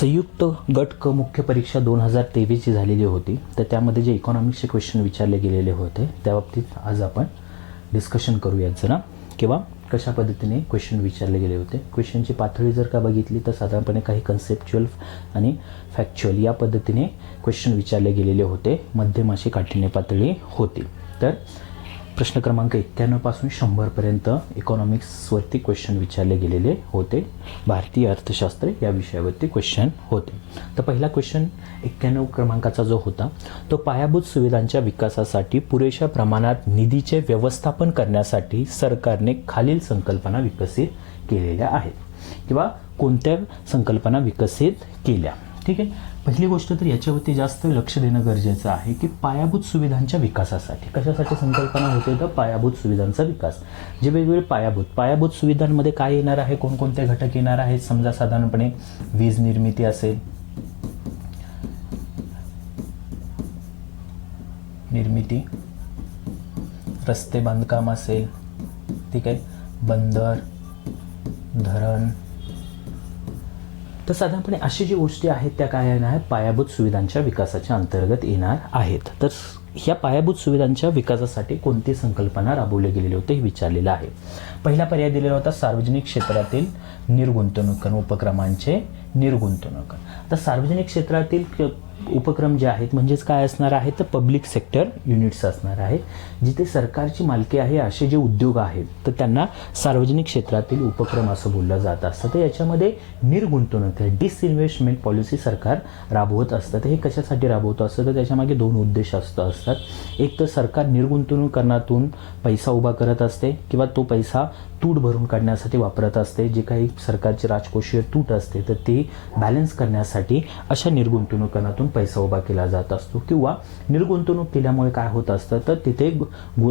संयुक्त गट क मुख्य परीक्षा 2023 ची झालेली होती, तर त्यामध्ये जे इकॉनॉमिक्सचे क्वेश्चन विचारले गेलेले होते त्या बाबतीत आज आपण डिस्कशन करूयात जरा, किंवा कशा पद्धतीने क्वेश्चन विचारले गेले होते. क्वेश्चनची पातळी जर का बघितली तर साधारणपणे काही कन्सेप्च्युअल आणि फॅक्च्युअल या पद्धतीने क्वेश्चन विचारले गेलेले होते. मध्यम अशी काठिण्य पातळी होती. तर प्रश्न क्रमांक 91 पासून 100 पर्यंत इकॉनॉमिक्सवरती क्वेश्चन विचारले गेलेले होते. भारतीय अर्थशास्त्र या विषयावरती क्वेश्चन होते. तर पहिला क्वेश्चन 91 क्रमांकाचा जो होता तो पायाभूत सुविधांच्या विकासासाठी पुरेशा प्रमाणात निधीचे व्यवस्थापन करण्यासाठी सरकारने खालील संकल्पना विकसित केलेल्या आहेत, किंवा कोणत्या संकल्पना विकसित केल्या. ठीक आहे. पहिली गोष्ट तर याच्यावरती जास्त लक्ष देणं गरजेचं आहे की पायाभूत सुविधांच्या विकासासाठी कशासाठी संकल्पना होते, तर पायाभूत सुविधांचा विकास. जे वेगवेगळे पायाभूत सुविधांमध्ये काय येणार आहे, कोणकोणते घटक येणार आहेत. समजा साधारणपणे वीज निर्मिती असेल, रस्ते बांधकाम असेल, ठीक आहे, बंदर, धरण. तर साधारणपणे अशी जी गोष्टी आहेत त्या काय येणार आहेत, पायाभूत सुविधांच्या विकासाच्या अंतर्गत येणार आहेत. तर ह्या पायाभूत सुविधांच्या विकासासाठी कोणती संकल्पना राबवली गेलेली होती हे विचारलेलं आहे. पहिला पर्याय दिलेला होता सार्वजनिक क्षेत्रातील निर्गुंतवणूक उपक्रमांचे निर्गुंतवणूक. आता सार्वजनिक क्षेत्रातील उपक्रम जे आहेत म्हणजेच काय असणार आहे, तर पब्लिक सेक्टर युनिट्स असणार आहे. जिथे सरकारची मालकी आहे असे जे उद्योग आहेत तर त्यांना सार्वजनिक क्षेत्रातील उपक्रम असं बोललं जात असतं. तर याच्यामध्ये निर्गुंतवणूक डिसइन्व्हेस्टमेंट पॉलिसी सरकार राबवत असतं. तर हे कशासाठी राबवत असतं, तर त्याच्यामागे दोन उद्देश असतात. एक तर सरकार निर्गुंतवणूकरणातून पैसा उभा करत असते किंवा तो पैसा तूट भरून काढण्यासाठी वापरत असते. जे काही सरकारची राजकोषीय तूट असते तर ती बॅलन्स करण्यासाठी अशा निर्गुंतवणुकीतून पैसा उभा केला जात असतो. किंवा निर्गुंतवणूक केल्यामुळे काय होत असतं, तर तिथे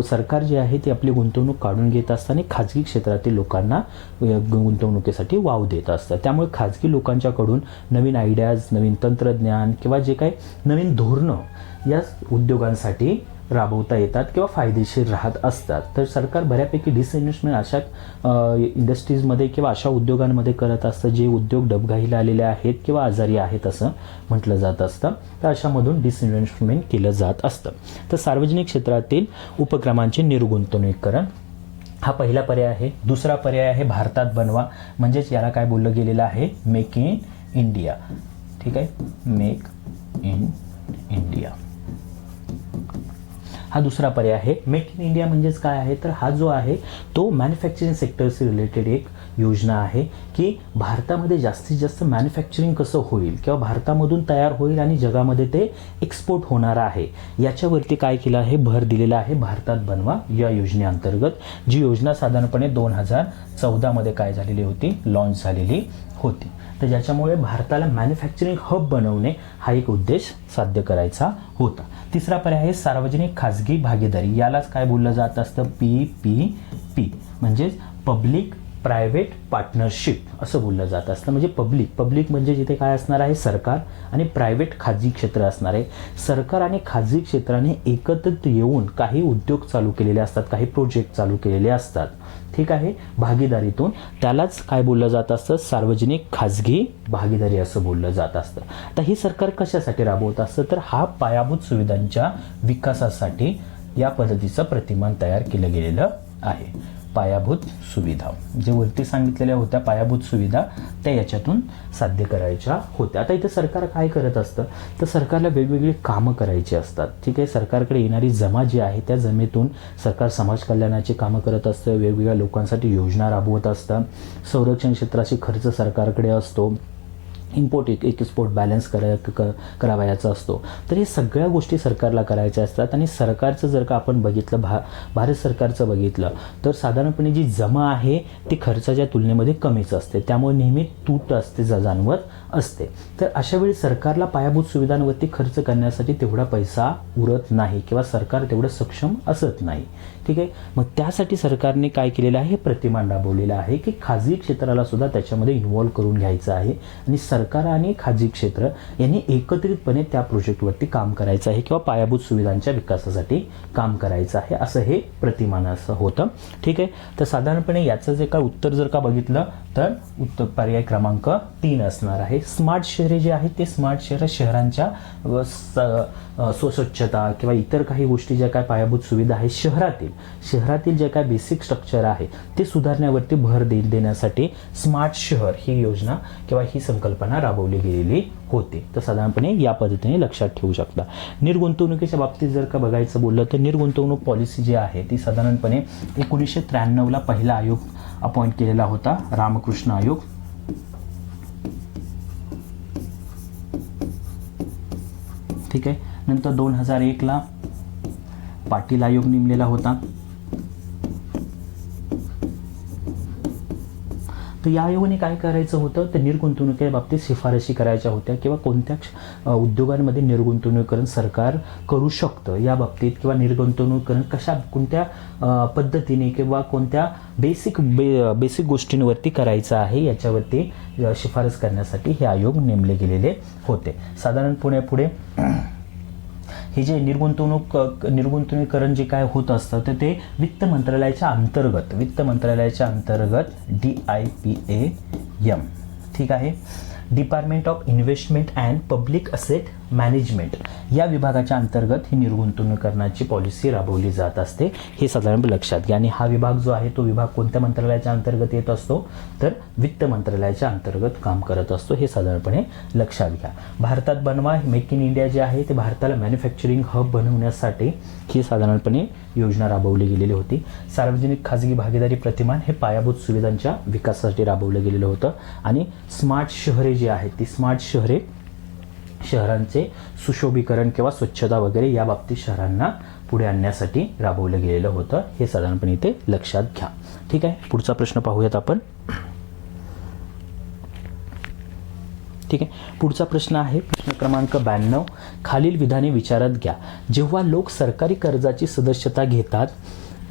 सरकार जे आहे ते आपली गुंतवणूक काढून घेत असताना खाजगी क्षेत्रातील लोकांना गुंतवणुकीसाठी वाव देत असतं. त्यामुळे खाजगी लोकांच्याकडून नवीन आयडियाज, नवीन तंत्रज्ञान किंवा जे काही नवीन धोरणं या उद्योगांसाठी राबवता येतात किंवा फायदेशीर राहत असतात. तर सरकार बऱ्यापैकी डिसइन्व्हेस्टमेंट अशा इंडस्ट्रीजमध्ये किंवा अशा उद्योगांमध्ये करत असतं जे उद्योग डबघाईला आलेले आहेत किंवा आजारी आहेत असं म्हटलं जात असतं. तर अशामधून डिसइन्व्हेस्टमेंट केलं जात असतं. तर सार्वजनिक क्षेत्रातील उपक्रमांचे निर्गुंतवणूकरण हा पहिला पर्याय आहे. दुसरा पर्याय आहे भारतात बनवा, म्हणजेच याला काय बोललं गेलेलं आहे, मेक इन इंडिया. ठीक आहे, मेक इन इंडिया हा दुसरा पर्याय आहे. मेक इन इंडिया म्हणजेच काय आहे, तर हा जो आहे तो मॅन्युफॅक्चरिंग सेक्टरशी रिलेटेड एक योजना आहे की भारतामध्ये जास्तीत जास्त मॅन्युफॅक्चरिंग कसं होईल किंवा भारतामधून तयार होईल आणि जगामध्ये ते एक्सपोर्ट होणार आहे याच्यावरती काय केलं आहे, भर दिलेला आहे भारतात बनवा या योजनेअंतर्गत. जी योजना साधारणपणे 2014 मध्ये काय झालेली होती, लॉन्च झालेली होती. तर ज्याच्यामुळे भारताला मॅन्युफॅक्चरिंग हब बनवणे हा एक उद्देश साध्य करायचा होता. तिसरा पर्याय आहे सार्वजनिक खाजगी भागीदारी. यालाच काय बोललं जात असतं, PPP म्हणजेच पब्लिक प्रायव्हेट पार्टनरशिप असं बोललं जात असतं. म्हणजे पब्लिक म्हणजे जिथे काय असणार आहे, सरकार, आणि प्रायव्हेट खाजगी क्षेत्र असणार आहे. सरकार आणि खाजगी क्षेत्राने एकत्रित येऊन काही उद्योग चालू केलेले असतात, काही प्रोजेक्ट चालू केलेले असतात. ठीक आहे, भागीदारीतून त्यालाच काय बोललं जात असतं, सार्वजनिक खाजगी भागीदारी असं बोललं जात असतं. तर ही सरकार कशासाठी राबवत असतं, तर हा पायाभूत सुविधांच्या विकासासाठी या पद्धतीचं प्रतिमान तयार केलं गेलेलं आहे. पायाभूत सुविधा जे वरती सांगितलेल्या होत्या पायाभूत सुविधा त्या याच्यातून साध्य करायच्या होत्या. आता इथे सरकार काय करत असतं, तर सरकारला वेगवेगळी कामं करायची असतात. ठीक आहे, सरकारकडे येणारी जमा जी आहे त्या जमेतून सरकार समाज कल्याणाची कामं करत असतं, वेगवेगळ्या लोकांसाठी योजना राबवत असतं, संरक्षण क्षेत्राची खर्च सरकारकडे असतो, इम्पोर्ट एक्सपोर्ट बॅलन्स करावयाचा असतो. तर हे सगळ्या गोष्टी सरकारला करायच्या असतात. आणि सरकारचं जर का आपण बघितलं, भारत सरकारचं बघितलं तर साधारणपणे जी जमा आहे ती खर्चाच्या तुलनेमध्ये कमीच असते. त्यामुळे नेहमी तूट असते, जाणवत असते. तर अशा वेळी सरकारला पायाभूत सुविधांवरती खर्च करण्यासाठी तेवढा पैसा उरत नाही किंवा सरकार तेवढं सक्षम असत नाही. ठीक आहे, मग त्यासाठी सरकारने काय केलेलं आहे, हे प्रतिमान राबवलेलं आहे की खाजगी क्षेत्राला सुद्धा त्याच्यामध्ये इन्व्हॉल्व्ह करून घ्यायचं आहे आणि सरकार आणि खाजगी क्षेत्र यांनी एकत्रितपणे त्या प्रोजेक्टवरती काम करायचं आहे किंवा पायाभूत सुविधांच्या विकासासाठी काम करायचं आहे, असं हे प्रतिमान असं होतं. ठीक आहे, तर साधारणपणे याचं जे काय उत्तर जर का बघितलं तर उत्तर पर्याय क्रमांक 3 असणार आहे. स्मार्ट शहरे जे आहेत ते स्मार्ट शहर शहरांच्या स्वच्छता किंवा इतर काही गोष्टी ज्या काय पायाभूत सुविधा आहेत शहरातील जे काय बेसिक स्ट्रक्चर आहे ते सुधारण्यावरती भर देण्यासाठी स्मार्ट शहर ही योजना किंवा ही संकल्पना राबवली गेलेली होते. तर साधारणपणे या पद्धतीने लक्षात ठेवू शकता. निर्गुंतवणुकीच्या बाबतीत जर का बघायचं बोललं तर निर्गुंतवणूक पॉलिसी जी आहे ती साधारणपणे 1993 ला पहिला आयोग अपॉइंट केलेला होता, रामकृष्ण आयोग. ठीक आहे. नंतर 2001 ला पाटील आयोग नेमलेला होता. तर या आयोगाने काय करायचं होतं तर निर्गुंतवणुकीच्या बाबतीत शिफारशी करायच्या होत्या किंवा कोणत्या उद्योगांमध्ये निर्गुंतवणूकरण सरकार करू शकतं या बाबतीत किंवा निर्गुंतवणूकरण कोणत्या पद्धतीने किंवा कोणत्या बेसिक गोष्टींवरती करायचं आहे याच्यावरती शिफारस करण्यासाठी हे आयोग नेमले गेलेले होते. साधारण पुढे हे जे निर्गुंतवणुकीकरण जे काय होत असतं तर ते वित्त मंत्रालयाच्या अंतर्गत DIPAM, ठीक आहे, department of investment and public asset management या विभागाच्या अंतर्गत ही निर्गुंतवणूकरणाची पॉलिसी राबवली जात असते. हे साधारणपणे लक्षात घ्या. आणि हा विभाग जो आहे तो विभाग कोणत्या मंत्रालयाच्या अंतर्गत येत असतो तर वित्त मंत्रालयाच्या अंतर्गत काम करत असतो. हे साधारणपणे लक्षात घ्या. भारतात बनवा मेक इन इंडिया जे आहे ते भारताला मॅन्युफॅक्चरिंग हब बनवण्यासाठी ही साधारणपणे योजना राबवली गेलेली होती. सार्वजनिक खाजगी भागीदारी प्रतिमान हे पायाभूत सुविधांच्या विकासासाठी राबवलं गेलेलं होतं. आणि स्मार्ट शहरे जी आहेत ती स्मार्ट शहरांचे सुशोभीकरण किंवा स्वच्छता वगैरे या बाबतीत शहरांना पुढे आणण्यासाठी राबवलं गेलेलं होतं. हे साधारणपणे इथे लक्षात घ्या. ठीक आहे. पुढचा प्रश्न पाहूयात आपण. ठीक आहे. पुढचा प्रश्न आहे प्रश्न क्रमांक 92. खालील विधाने विचारात घ्या. जेव्हा लोक सरकारी कर्जाची सदस्यता घेतात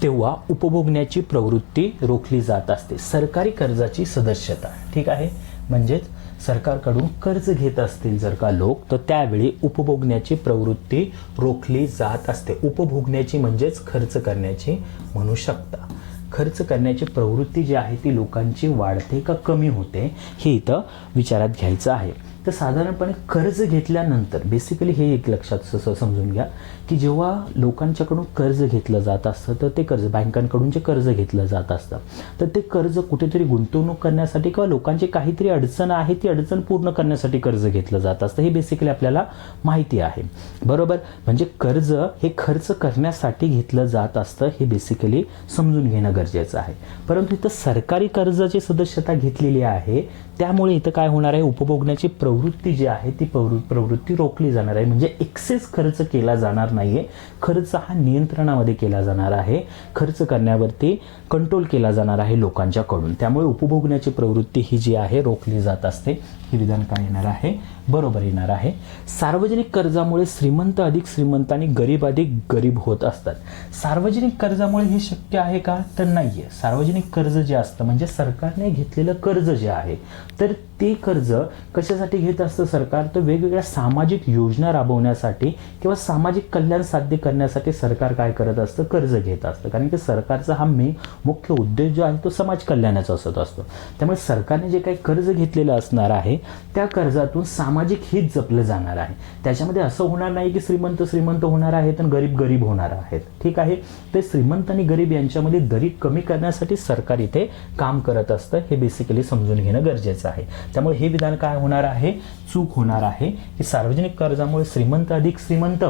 तेव्हा उपभोगण्याची प्रवृत्ती रोखली जात असते. सरकारी कर्जाची सदस्यता, ठीक आहे, म्हणजेच सरकारकडून कर्ज घेत असतील जर का लोक तर त्यावेळी उपभोगण्याची प्रवृत्ती रोखली जात असते. उपभोगण्याची म्हणजेच खर्च करण्याची म्हणू शकता. खर्च करण्याची प्रवृत्ती जी आहे ती लोकांची वाढते का कमी होते हे इथं विचारात घ्यायचं आहे. तर साधारणपणे कर्ज घेतल्यानंतर बेसिकली हे एक लक्षात समजून घ्या की जेव्हा लोकांच्याकडून कर्ज घेतलं जात असतं तर ते कर्ज बँकांकडून जे कर्ज घेतलं जात असतं तर ते कर्ज कुठेतरी गुंतवणूक करण्यासाठी किंवा लोकांची काहीतरी अडचण आहे ती अडचण पूर्ण करण्यासाठी कर्ज घेतलं जात असतं. हे बेसिकली आपल्याला माहिती आहे, बरोबर. म्हणजे कर्ज हे खर्च करण्यासाठी घेतलं जात असतं हे बेसिकली समजून घेणं गरजेचं आहे. परंतु इथं सरकारी कर्जाची सदस्यता घेतलेली आहे त्यामुळे इथं काय होणार आहे, उपभोगण्याची प्रवृत्ती जी आहे ती प्रवृत्ती रोखली जाणार आहे. म्हणजे एक्सेस खर्च केला जाणार नाहीये. खर्च हा नियंत्रणामध्ये केला जाणार आहे. खर्च करण्यावरती कंट्रोल केला जाणार आहे लोकांच्याकडून. त्यामुळे उपभोगण्याची प्रवृत्ती ही जी आहे रोखली जात असते. हे विधान काय येणार आहे, बरोबर येणार आहे. सार्वजनिक कर्जामुळे श्रीमंत अधिक श्रीमंत आणि गरीब अधिक गरीब होत असतात. सार्वजनिक कर्जामुळे हे शक्य आहे का तर नाहीये. सार्वजनिक कर्ज जे असतं म्हणजे सरकारने घेतलेलं कर्ज जे आहे तर ते कर्ज कशासाठी घेत असतं सरकार तर वेगवेगळ्या सामाजिक योजना राबवण्यासाठी किंवा सामाजिक कल्याण साध्य करण्यासाठी सरकार काय करत असतं, कर्ज घेत असतं. कारण की सरकारचा हा मुख्य उद्देश जो आहे तो समाज कल्याणाचा असत असतो. त्यामुळे सरकारने जे काही कर्ज घेतलेलं असणार आहे त्या कर्जातून सामाजिक हित जपलं जाणार आहे. त्याच्यामध्ये असं होणार नाही की श्रीमंत श्रीमंत होणार आहेत आणि गरीब गरीब होणार आहेत, ठीक आहे. ते श्रीमंत आणि गरीब यांच्यामध्ये दरी कमी करण्यासाठी सरकार इथे काम करत असतं. हे बेसिकली समजून घेणं गरजेचं आहे. त्यामुळे हे विधान काय होणार आहे, चूक होणार आहे की सार्वजनिक कर्जामुळे श्रीमंत अधिक श्रीमंत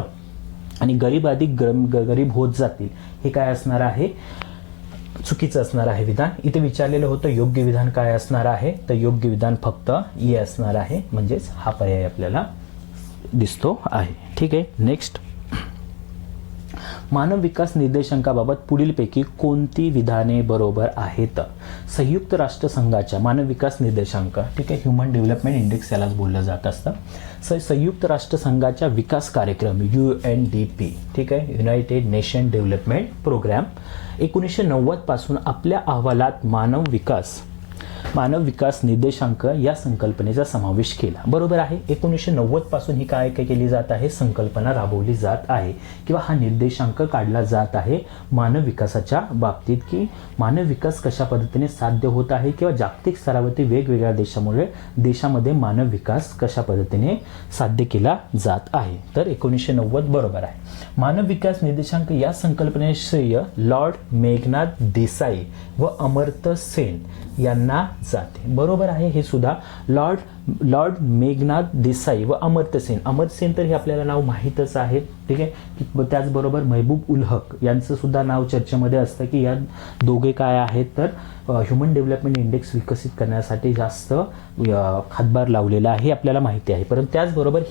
आणि गरीब अधिक गरीब होत जातील. हे काय असणार आहे, चुकीचं असणार आहे विधान. इथे विचारलेलं होतं योग्य विधान काय असणार आहे तर योग्य विधान फक्त ए असणार आहे. म्हणजेच हा पर्याय आपल्याला दिसतो आहे. ठीक आहे. नेक्स्ट, मानव विकास निर्देशांकाबाबत पुढीलपैकी कोणती विधाने बरोबर आहेत. संयुक्त राष्ट्रसंघाच्या मानव विकास निर्देशांक, ठीक आहे, ह्युमन डेव्हलपमेंट इंडेक्स यालाच बोललं जात असतं. संयुक्त राष्ट्रसंघाच्या विकास कार्यक्रम UNDP, ठीक आहे, युनायटेड नेशन डेव्हलपमेंट प्रोग्राम 1990 पासून आपल्या अहवालात मानव विकास मानव विकास निर्देशांक या संकल्पनेचा समावेश केला. बरोबर आहे. 1990 पासून ही काय केली जात आहे, संकल्पना राबवली जात आहे किंवा हा निर्देशांक काढला जात आहे मानव विकासाच्या बाबतीत, की मानव विकास कशा पद्धतीने साध्य होत आहे किंवा जागतिक स्तरावरती वेगवेगळ्या देशामध्ये मानव विकास कशा पद्धतीने साध्य केला जात आहे. तर 1990 बरोबर आहे. मानव विकास निर्देशांक या संकल्पनेचे श्रेय लॉर्ड मेघनाथ देसाई व अमर्त्य सेन यांना जाते. बरोबर आहे. हे सुद्धा लॉर्ड मेघनाथ देसाई व अमर्त्य सेन. अमर्त्य सेन तर हे आपल्याला नाव माहीतच आहे, ठीक आहे. त्याचबरोबर महबूब उल हक यांचं सुद्धा नाव चर्चेमध्ये असतं, की या दोघे काय आहेत तर ह्युमन डेव्हलपमेंट इंडेक्स विकसित करण्यासाठी जास्त हातभार लावलेला आहे, आपल्याला माहिती आहे. परंतु त्याचबरोबर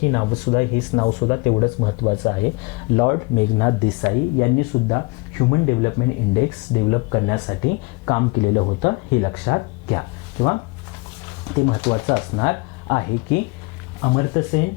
हेच नाव सुद्धा तेवढंच महत्त्वाचं आहे. लॉर्ड मेघनाथ देसाई यांनी सुद्धा ह्युमन डेव्हलपमेंट इंडेक्स डेव्हलप करण्यासाठी काम केलेलं होतं, हे लक्षात घ्या. किंवा ते महत्त्वाचं असणार आहे की अमर्त्य सेन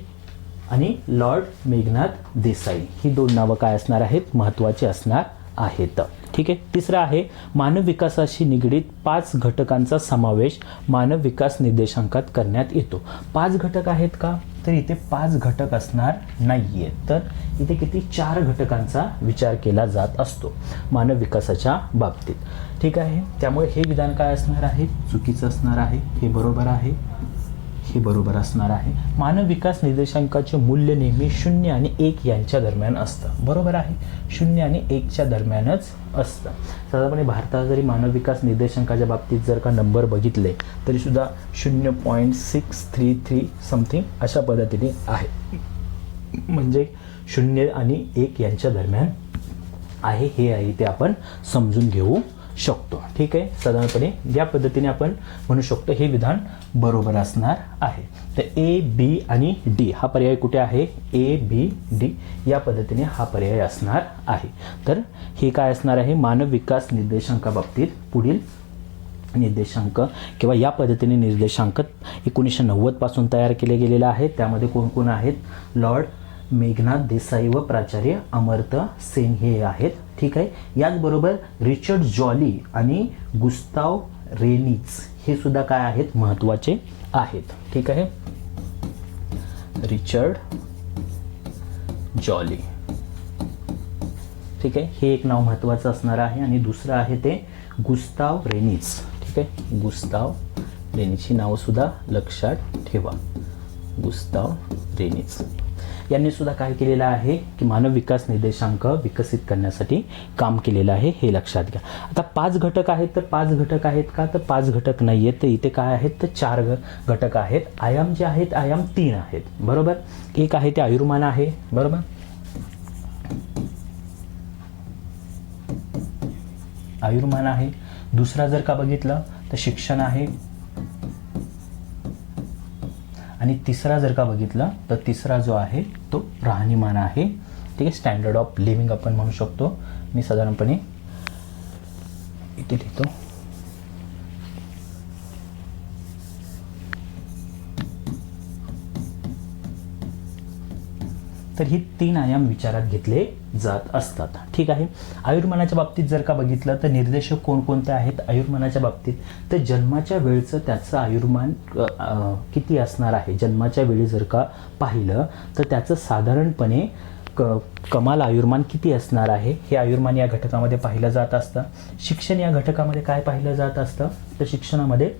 आणि लॉर्ड मेघनाथ देसाई ही दोन नावं काय असणार आहेत, महत्त्वाची असणार आहेत. ठीक आहे. तिसरं आहे मानव विकासाशी निगडीत 5 घटकांचा समावेश मानव विकास निर्देशांकात करण्यात येतो. 5 घटक आहेत का, तर इथे 5 घटक असणार नाहीये. तर इथे किती 4 घटकांचा विचार केला जात असतो मानव विकासाच्या बाबतीत. ठीक आहे. त्यामुळे हे विधान काय असणार आहे, चुकीचं असणार आहे. हे बरोबर आहे, हे बरोबर असणार आहे. मानव विकास निर्देशांकाचे मूल्य नेहमी 0 आणि 1 यांच्या दरम्यान असतं. बरोबर आहे. 0 आणि 1च्या दरम्यानच असतं. साधारणपणे भारतात जरी मानव विकास निर्देशांकाच्या बाबतीत जर का नंबर बघितले तरी सुद्धा 0.633 समथिंग अशा पद्धतीने आहे, म्हणजे 0 आणि 1 यांच्या दरम्यान आहे. हे आहे ते आपण समजून घेऊ शकतो. ठीक आहे. साधारणपणे या पद्धतीने आपण म्हणू शकतो हे विधान बरोबर असणार आहे. तर ए, बी आणि डी हा पर्याय कुठे आहे, ए, बी, डी या पद्धतीने हा पर्याय असणार आहे. तर हे काय असणार आहे, मानव विकास निर्देशांकाबाबतीत पुढील निर्देशांक किंवा या पद्धतीने निर्देशांक 1990 पासून तयार केले गेलेले आहेत. त्यामध्ये कोण कोण आहेत, लॉर्ड मेघनाथ देसाई व प्राचार्य अमर्त्य सेन हे आहेत. ठीक आहे. याचबरोबर रिचर्ड जॉली आणि गुस्ताव रेनिज हे सुद्धा काय आहेत, महत्त्वाचे आहेत. ठीक आहे. रिचर्ड जॉली, ठीक आहे, हे एक नाव महत्त्वाचं असणार आहे. आणि दुसरं आहे ते गुस्ताव रेनिज. ठीक आहे. गुस्ताव रेनिज ही नावं सुद्धा लक्षात ठेवा. गुस्ताव रेनिज यांनी सुद्धा काय केलेलं आहे की मानव विकास निर्देशांक विकसित करण्यासाठी काम केलेलं आहे, हे लक्षात घ्या. आता 5 घटक आहेत, तर 5 घटक आहेत का, तर 5 घटक नाही आहेत. तर इथे काय आहेत, तर 4 घटक आहेत. आयाम जे आहेत, आयाम 3 आहेत. बरोबर. एक आहे ते आयुर्मान आहे. बरोबर. आयुर्मान आहे. दुसरा जर का बघितलं तर शिक्षण आहे. आणि तिसरा जर का बघितला तर तिसरा जो आहे तो राहणीमान आहे. ठीक आहे. स्टँडर्ड ऑफ लिव्हिंग आपण म्हणू शकतो. मी साधारणपणे इथे लिहितो. तर ही 3 आयाम विचारात घेतले जात असतात. ठीक आहे. आयुर्मानाच्या बाबतीत जर का बघितलं तर निर्देशक कोणकोणते आहेत आयुर्मानाच्या बाबतीत, तर जन्माच्या वेळचं त्याचं आयुर्मान किती असणार आहे. जन्माच्या वेळी जर का पाहिलं तर त्याचं साधारणपणे कमाल आयुर्मान किती असणार आहे, हे आयुर्मान या घटकामध्ये पाहिलं जात असतं. शिक्षण या घटकामध्ये काय पाहिलं जात असतं, तर शिक्षणामध्ये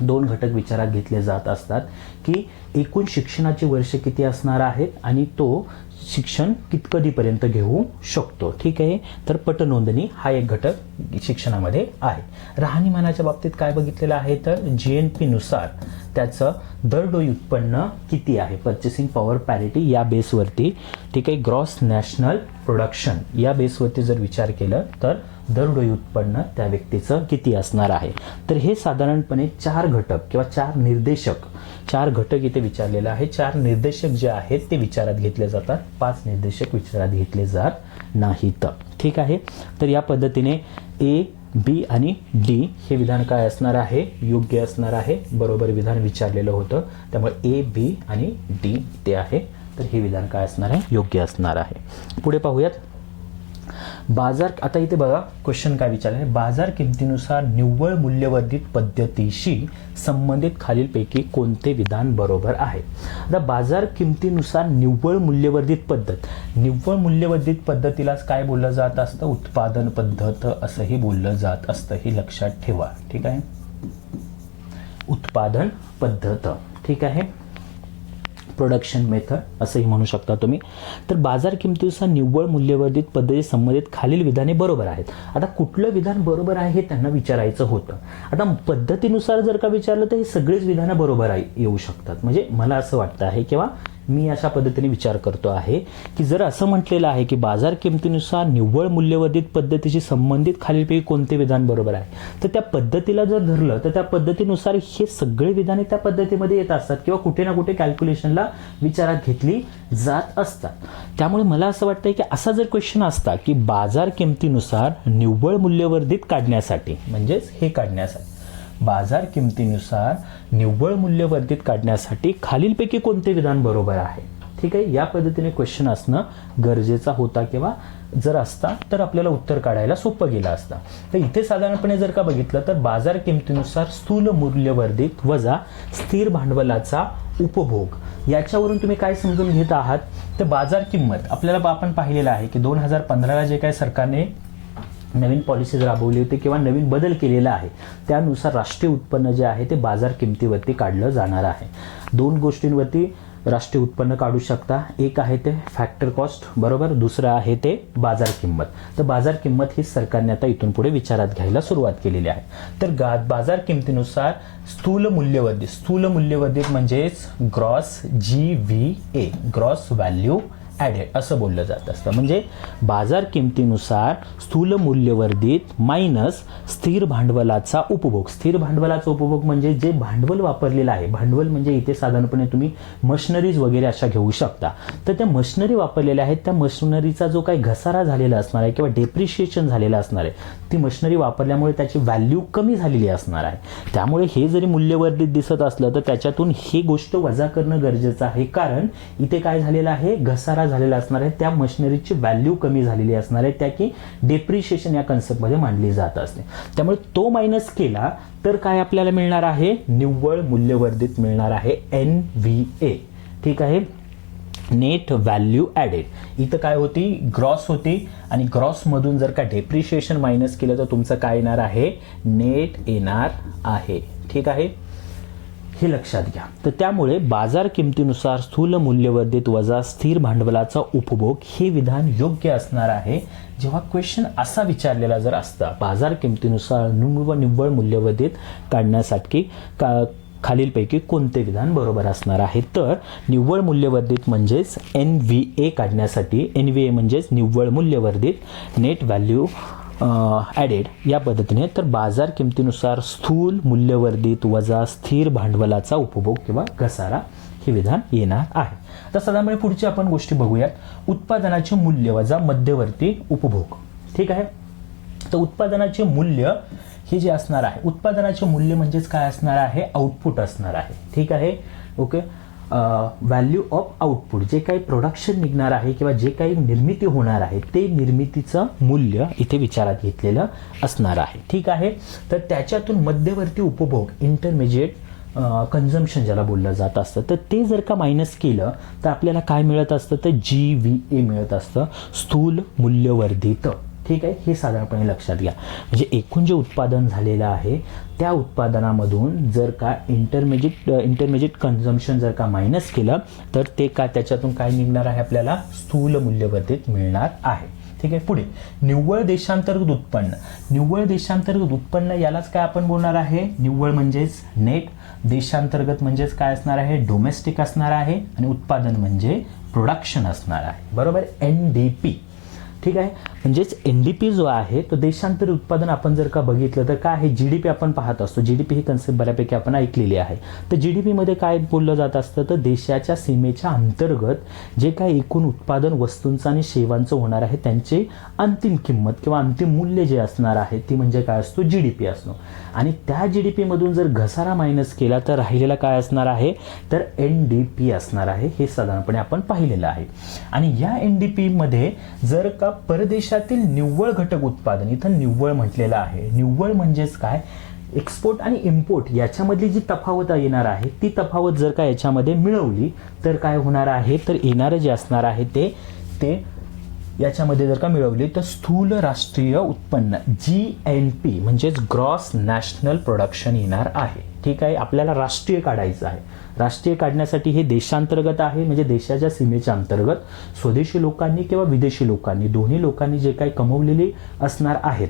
2 घटक विचारात घेतले जात असतात की एकूण शिक्षणाची वर्ष किती असणार आहेत आणि तो शिक्षण कधीपर्यंत घेऊ शकतो. ठीक आहे. तर पटनोंदणी हा एक घटक शिक्षणामध्ये आहे. राहणीमानाच्या बाबतीत काय बघितलेलं आहे, तर GNP नुसार त्याचं दरडोई उत्पन्न किती आहे, पर्चेसिंग पॉवर पॅरिटी या बेसवरती. ठीक आहे. ग्रॉस नॅशनल प्रोडक्शन या बेसवरती जर विचार केलं तर दरडोई उत्पन्न त्या व्यक्तीचं किती असणार आहे. तर हे साधारणपणे 4 घटक किंवा 4 घटक इथे विचारलेलं आहे. 4 निर्देशक जे आहेत ते विचारात घेतले जातात. 5 निर्देशक विचारात घेतले जात नाहीत. ठीक आहे. तर या पद्धतीने ए, बी आणि डी हे विधान काय असणार आहे, योग्य असणार आहे. बरोबर विधान विचारलेलं होतं, त्यामुळे ए, बी आणि डी ते आहे. तर हे विधान काय असणार आहे, योग्य असणार आहे. पुढे पाहूयात. बाजार, आता इथे बघा क्वेश्चन काय विचारले, बाजार किमतीनुसार निव्वळ मूल्यवर्धित पद्धतीशी संबंधित खालीलपैकी कोणते विधान बरोबर आहे. आता बाजार किमतीनुसार निव्वळ मूल्यवर्धित पद्धत, निव्वळ मूल्यवर्धित पद्धतीलाच काय बोललं जात असतं, उत्पादन पद्धत असंही बोललं जात असतं, हे लक्षात ठेवा. ठीक आहे, उत्पादन पद्धत. ठीक आहे, प्रोडक्शन मेथड असंही म्हणू शकता तुम्ही. तर बाजार किमतीनुसार निव्वळ मूल्यवर्धित पद्धती संबंधित खालील विधाने बरोबर आहेत. आता कुठलं विधान बरोबर आहे हे त्यांना विचारायचं होतं. आता पद्धतीनुसार जर का विचारलं तर हे सगळेच विधानं बरोबर येऊ शकतात. म्हणजे मला असं वाटतं आहे किंवा मी अशा पद्धतीने विचार करतो आहे की जर असं म्हटलेलं आहे की बाजार किमतीनुसार निव्वळ मूल्यवर्धित पद्धतीशी संबंधित खालीलपैकी कोणते विधान बरोबर आहे, तर त्या पद्धतीला जर धरलं तर त्या पद्धतीनुसार हे सगळे विधाने त्या पद्धतीमध्ये येत असतात किंवा कुठे ना कुठे कॅल्क्युलेशनला विचारात घेतली जात असतात. त्यामुळे मला असं वाटतं की असा जर क्वेश्चन असता की बाजार किमतीनुसार निव्वळ मूल्यवर्धित काढण्यासाठी, म्हणजेच हे काढण्यासाठी, बाजार किमतीनुसार निव्वळ मूल्यवर्धित काढण्यासाठी खालीलपैकी कोणते विधान बरोबर आहे. ठीक आहे, या पद्धतीने क्वेश्चन असणं गरजेचा होता किंवा जर असता तर आपल्याला उत्तर काढायला सोपं गेलं असतं. तर इथे साधारणपणे जर का बघितलं तर बाजार किमतीनुसार स्थूल मूल्यवर्धित वजा स्थिर भांडवलाचा उपभोग, याच्यावरून तुम्ही काय समजून घेत आहात, तर बाजार किंमत आपल्याला आपण पाहिलेलं आहे की 2015ला जे काय सरकारने नवीन पॉलिसीज राबवली होती किंवा नवीन बदल केलेला आहे त्यानुसार राष्ट्रीय उत्पन्न जे आहे ते बाजार किमतीवरती काढलं जाणार आहे. दोन गोष्टींवरती राष्ट्रीय उत्पन्न काढू शकता, एक आहे ते फॅक्टर कॉस्ट, बरोबर, दुसरं आहे ते बाजार किंमत. तर बाजार किंमत ही सरकारने आता इथून पुढे विचारात घ्यायला सुरुवात केलेली आहे. तर बाजार किमतीनुसार स्थूल मूल्यवर्धित म्हणजेच gross GVA, gross value added असं बोललं जात असतं. म्हणजे बाजार किमतीनुसार स्थूल मूल्यवर्धित मायनस स्थिर भांडवलाचा उपभोग. स्थिर भांडवलाचा उपभोग म्हणजे जे भांडवल वापरलेलं आहे, भांडवल म्हणजे इथे साधारणपणे तुम्ही मशिनरीज वगैरे अशा घेऊ शकता. तर त्या मशिनरी वापरलेल्या आहेत, त्या मशिनरीचा जो काही घसारा झालेला असणार आहे किंवा डेप्रिशिएशन झालेलं असणार आहे, ती मशिनरी वापरल्यामुळे त्याची व्हॅल्यू कमी झालेली असणार आहे. त्यामुळे हे जरी मूल्यवर्धित दिसत असलं तर त्याच्यातून ही गोष्ट वजा करणं गरजेचं आहे, कारण इथे काय झालेलं आहे, घसारा झालेला असणार आहे, त्या मशिनरीची व्हॅल्यू कमी झालेली असणार आहे, त्या की डेप्रिशिएशन या कन्सेप्टमध्ये मांडली जात असते. त्यामुळे तो मायनस केला तर काय आपल्याला मिळणार आहे, निव्वळ मूल्यवर्धित मिळणार आहे, NVA. ठीक आहे, नेट व्हॅल्यू ॲडेड. इथं काय होती, ग्रॉस होती, आणि ग्रॉसमधून जर का डेप्रिशिएशन मायनस केलं तर तुमचं काय येणार आहे, नेट येणार आहे. ठीक आहे, हे लक्षात घ्या. तर त्यामुळे बाजार किमतीनुसार स्थूल मूल्यवर्धित वजा स्थिर भांडवलाचा उपभोग हे विधान योग्य असणार आहे. जेव्हा क्वेश्चन असा विचारलेला जर असता, बाजार किमतीनुसार निव्वळ मूल्यवर्धित काढण्यासाठी खालीलपैकी कोणते विधान बरोबर असणार आहे, तर निव्वळ मूल्यवर्धित म्हणजेच NVA काढण्यासाठी, NVA म्हणजेच निव्वळ मूल्यवर्धित नेट व्हॅल्यू ॲडेड या पद्धतीने, तर बाजार किमतीनुसार स्थूल मूल्यवर्धित वजा स्थिर भांडवलाचा उपभोग किंवा घसारा हे विधान येणार आहे. तर साधारणपणे पुढची आपण गोष्टी बघूयात. उत्पादनाचे मूल्य वजा मध्यवर्ती उपभोग. ठीक आहे, तर उत्पादनाचे मूल्य हे जे असणार आहे, उत्पादनाचे मूल्य म्हणजेच काय असणार आहे, आउटपुट असणार आहे. ठीक आहे, ओके, व्हॅल्यू ऑफ आउटपुट, जे काही प्रोडक्शन निघणार आहे किंवा जे काही निर्मिती होणार आहे ते निर्मितीचं मूल्य इथे विचारात घेतलेलं असणार आहे. ठीक आहे, तर त्याच्यातून मध्यवर्ती उपभोग, इंटरमिजिएट कन्झम्पशन ज्याला बोललं जात असतं, तर ते जर का मायनस केलं तर आपल्याला काय मिळत असतं, तर GVA मिळत असतं, स्थूल मूल्यवर्धित. ठीक आहे, हे साधारणपणे लक्षात घ्या. म्हणजे एकूण जे उत्पादन झालेलं आहे त्या उत्पादनामधून जर का इंटरमिजिएट कन्झम्पशन जर का मायनस केलं तर ते का त्याच्यातून काय निघणार आहे, आपल्याला स्थूल मूल्यवर्धित मिळणार आहे. ठीक आहे, पुढे निव्वळ देशांतर्गत उत्पन्न. निव्वळ देशांतर्गत उत्पन्न यालाच काय आपण बोलणार आहे, निव्वळ म्हणजेच नेट, देशांतर्गत म्हणजेच काय असणार आहे, डोमेस्टिक असणार आहे, आणि उत्पादन म्हणजे प्रोडक्शन असणार आहे. बरोबर, NDP. ठीक आहे, म्हणजेच NDP जो आहे तो देशांतर्गत उत्पादन आपण जर का बघितलं तर काय आहे, GDP आपण पाहत असतो. GDP ही कन्सेप्ट बऱ्यापैकी आपण ऐकलेली आहे. तर GDP मध्ये काय बोललं जात असतं, तर देशाच्या सीमेच्या अंतर्गत जे काही एकूण उत्पादन वस्तूंचं आणि सेवांचं होणार आहे त्यांची अंतिम किंमत किंवा अंतिम मूल्य जे असणार आहे ती म्हणजे काय असतो, GDP असतो. आणि त्या GDP मधून जर घसारा मायनस केला तर राहिलेला काय असणार आहे, तर NDP असणार आहे. हे साधारणपणे आपण पाहिलेलं आहे. आणि या NDP मध्ये जर का परदेशातील निव्वळ घटक उत्पादन, इथं निव्वळ म्हटलेलं आहे. निव्वळ म्हणजेच काय, एक्सपोर्ट आणि इम्पोर्ट याच्यामधली जी तफावत येणार आहे ती तफावत जर का याच्यामध्ये मिळवली तर काय होणार आहे, तर येणारं जे असणार आहे ते याच्यामध्ये जर का मिळवली तर स्थूल राष्ट्रीय उत्पन्न GNP म्हणजेच ग्रॉस नॅशनल प्रोडक्शन येणार आहे. ठीक आहे, आपल्याला राष्ट्रीय काढायचं आहे. राष्ट्रीय काढण्यासाठी हे देशांतर्गत आहे, म्हणजे देशाच्या सीमेच्या अंतर्गत स्वदेशी लोकांनी किंवा विदेशी लोकांनी दोन्ही लोकांनी जे काही कमवलेले असणार आहेत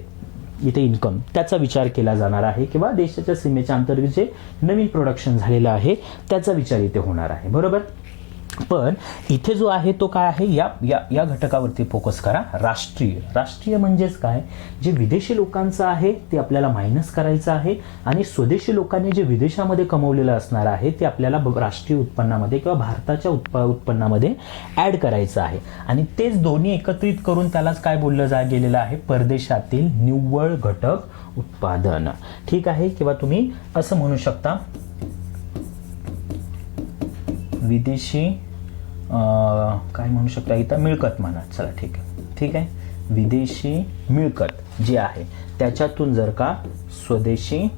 इथे इन्कम, त्याचा विचार केला जाणार आहे, किंवा देशाच्या सीमेच्या अंतर्गत जे नवीन प्रोडक्शन झालेलं आहे त्याचा विचार इथे होणार आहे. बरोबर. पण इथे जो आहे तो काय आहे, या घटकावरती फोकस करा. राष्ट्रीय म्हणजेच काय, जे विदेशी लोकांचं आहे ते आपल्याला मायनस करायचं आहे, आणि स्वदेशी लोकांनी जे विदेशामध्ये कमवलेलं असणार आहे ते आपल्याला राष्ट्रीय उत्पन्नामध्ये किंवा भारताच्या उत्पन्नामध्ये ऍड करायचं आहे. आणि तेच दोन्ही एकत्रित करून त्यालाच काय बोललं गेलेलं आहे, परदेशातील निव्वळ घटक उत्पादन. ठीक आहे, किंवा तुम्ही असं म्हणू शकता विदेशी काय म्हणू शकता, इथं मिळकत म्हणा. चला ठीक आहे. विदेशी मिळकत जी आहे त्याच्यातून जर का स्वदेशी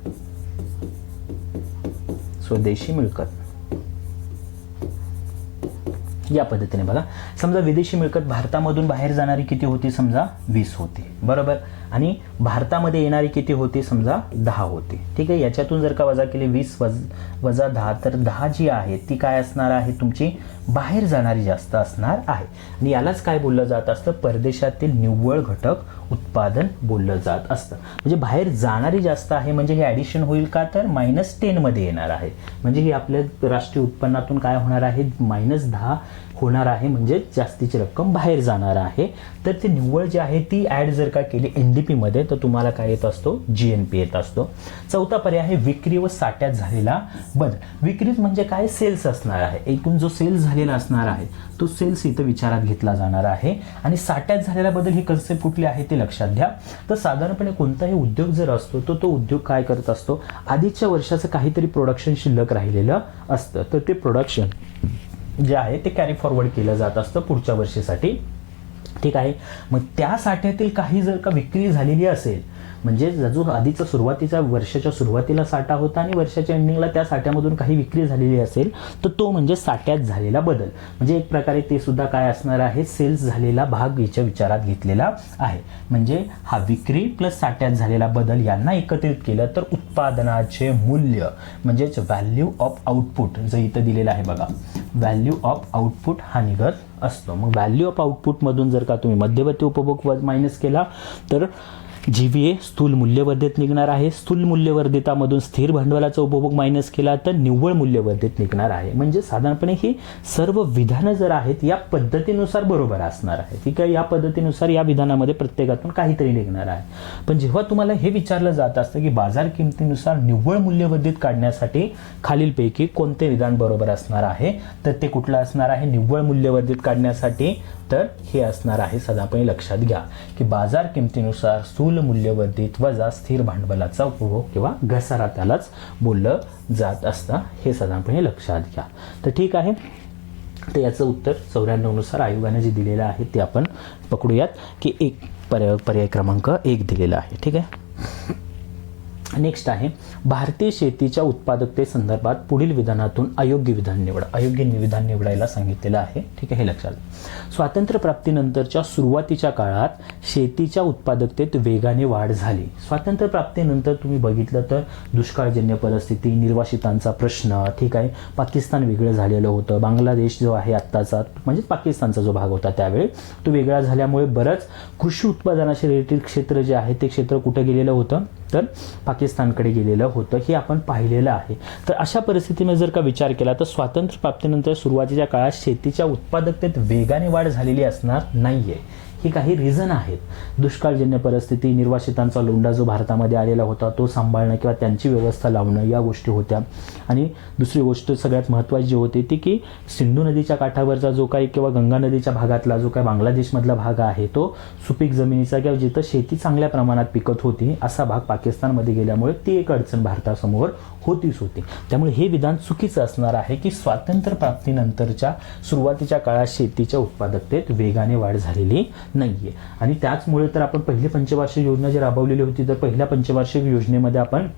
मिळकत या पद्धतीने बघा. समजा विदेशी मिळकत भारतामधून बाहेर जाणारी किती होती, समजा 20 होती. बरोबर. आणि भारतामध्ये येणारी किती होती, समजा 10 होती. ठीक आहे, याच्यातून जर का वजा केली 20 वजा 10, तर 10 जी आहे ती काय असणार आहे, तुमची बाहेर जाणारी जास्त असणार आहे. आणि यालाच काय बोललं जात असतं, परदेशातील निव्वळ घटक उत्पादन बोललं जात असतं. म्हणजे बाहेर जाणारी जास्त आहे, म्हणजे हे ॲडिशन होईल का, तर -10 मध्ये येणार आहे. म्हणजे ही आपल्या राष्ट्रीय उत्पन्नातून काय होणार आहे, -10 होणार आहे, म्हणजे जास्तीची रक्कम बाहेर जाणार आहे. तर ते निव्वळ जे आहे ती ऍड जर का केली NDP मध्ये तर तुम्हाला काय येत असतो, GNP येत असतो. चौथा पर्याय आहे विक्री व साठ्यात झालेला बदल. विक्रीत म्हणजे काय, सेल्स असणार आहे. एकूण जो सेल्स झालेला असणार आहे तो सेल्स इथं विचारात घेतला जाणार आहे. आणि साठ्यात झालेला बदल ही कन्सेप्ट कुठली आहे ते लक्षात घ्या. तर साधारणपणे कोणताही उद्योग जर असतो तो उद्योग काय करत असतो, आधीच्या वर्षाचं काहीतरी प्रोडक्शन शिल्लक राहिलेलं असतं, तर ते प्रोडक्शन जे आहे ते कॅरी फॉरवर्ड केलं जात असतं पुढच्या वर्षीसाठी. ठीक आहे, मग त्या साठ्यातील काही जर का विक्री झालेली असेल, म्हणजे जो आधीचा सुरुवातीच्या वर्षाच्या सुरुवातीला साठा होता आणि वर्षाच्या एंडिंगला त्या साठ्यामधून काही विक्री झालेली असेल तर तो म्हणजे साठ्यात झालेला बदल. म्हणजे एक प्रकारे ते सुद्धा काय असणार आहे, सेल्स झालेला भाग याच्या विचारात घेतलेला आहे. म्हणजे हा विक्री प्लस साठ्यात झालेला बदल यांना एकत्रित केलं तर उत्पादनाचे मूल्य म्हणजेच व्हॅल्यू ऑफ आउटपुट जे इथं दिलेलं आहे बघा, व्हॅल्यू ऑफ आउटपुट हा निघत असतो. मग व्हॅल्यू ऑफ आउटपुट मधून जर का तुम्ही मध्यवर्ती उपभोग मायनस केला तर GVA स्थूल मूल्यवर्धित निघणार आहे. स्थूल मूल्यवर्धितामधून स्थिर भांडवलाचा उपभोग मायनस केला तर निव्वळ मूल्यवर्धित निघणार आहे. म्हणजे साधारणपणे ही सर्व विधानं जर आहेत या पद्धतीनुसार बरोबर असणार आहे. ठीक आहे, या पद्धतीनुसार या विधानामध्ये प्रत्येकातून काहीतरी निघणार आहे. पण जेव्हा तुम्हाला हे विचारलं जात असतं की बाजार किमतीनुसार निव्वळ मूल्यवर्धित काढण्यासाठी खालीलपैकी कोणते विधान बरोबर असणार आहे, तर ते कुठलं असणार आहे, निव्वळ मूल्यवर्धित काढण्यासाठी तर हे असणार आहे, साधारणपणे लक्षात घ्या की बाजार किमतीनुसार स्थूल मूल्यवर्धित वजा स्थिर भांडवलाचा उपभोग किंवा घसारा त्यालाच बोललं जात असतं. हे साधारणपणे लक्षात घ्या. तर ठीक आहे, तर याचं उत्तर 94 नुसार आयोगाने जे दिलेलं आहे ते आपण पकडूयात की पर्याय क्रमांक 1 दिलेला आहे. ठीक आहे. नेक्स्ट आहे भारतीय शेतीच्या उत्पादकतेसंदर्भात पुढील विधानातून अयोग्य विधान निवडा. अयोग्य विधान निवडायला सांगितलेलं आहे. ठीक आहे, हे लक्षात. स्वातंत्र्य प्राप्तीनंतरच्या सुरुवातीच्या काळात शेतीच्या उत्पादकतेत वेगाने वाढ झाली. स्वातंत्र्य प्राप्तीनंतर तुम्ही बघितलं तर दुष्काळजन्य परिस्थिती, निर्वासितांचा प्रश्न, ठीक आहे, पाकिस्तान वेगळं झालेलं होतं, बांगलादेश जो आहे आत्ताचा म्हणजे पाकिस्तानचा जो भाग होता त्यावेळी तो वेगळा झाल्यामुळे बरंच कृषी उत्पादनाशी रिलेटेड क्षेत्र जे आहे ते क्षेत्र कुठे गेलेलं होतं, तर पाकिस्तानकडे गेलेलं होतं. हे आपण पाहिलेलं आहे. तर अशा परिस्थितीमध्ये जर का विचार केला तर स्वातंत्र्य प्राप्तीनंतर सुरुवातीच्या काळात शेतीच्या उत्पादकतेत वेगाने वाढ झालेली असणार नाहीये. ही काही रिझन आहेत. दुष्काळजन्य परिस्थिती, निर्वासितांचा लोंढा जो भारतामध्ये आलेला होता तो सांभाळणं किंवा त्यांची व्यवस्था लावणं या गोष्टी होत्या. आणि दुसरी गोष्ट सगळ्यात महत्त्वाची जी होती ती की सिंधू नदीच्या काठावरचा जो काही किंवा गंगा नदीच्या भागातला जो काही बांगलादेशमधला भाग आहे तो सुपीक जमिनीचा किंवा जिथं शेती चांगल्या प्रमाणात पिकत होती असा भाग पाकिस्तानमध्ये गेल्यामुळे ती एक अडचण भारतासमोर होतीच होती. त्यामुळे हे विधान चुकीचं असणार आहे की स्वातंत्र्य प्राप्तीनंतरच्या सुरुवातीच्या काळात शेतीच्या उत्पादकतेत वेगाने वाढ झालेली नाहीये. आणि त्याचमुळे तर आपण पहिली पंचवार्षिक योजना जी राबवलेली होती, तर पहिल्या पंचवार्षिक योजनेमध्ये आपण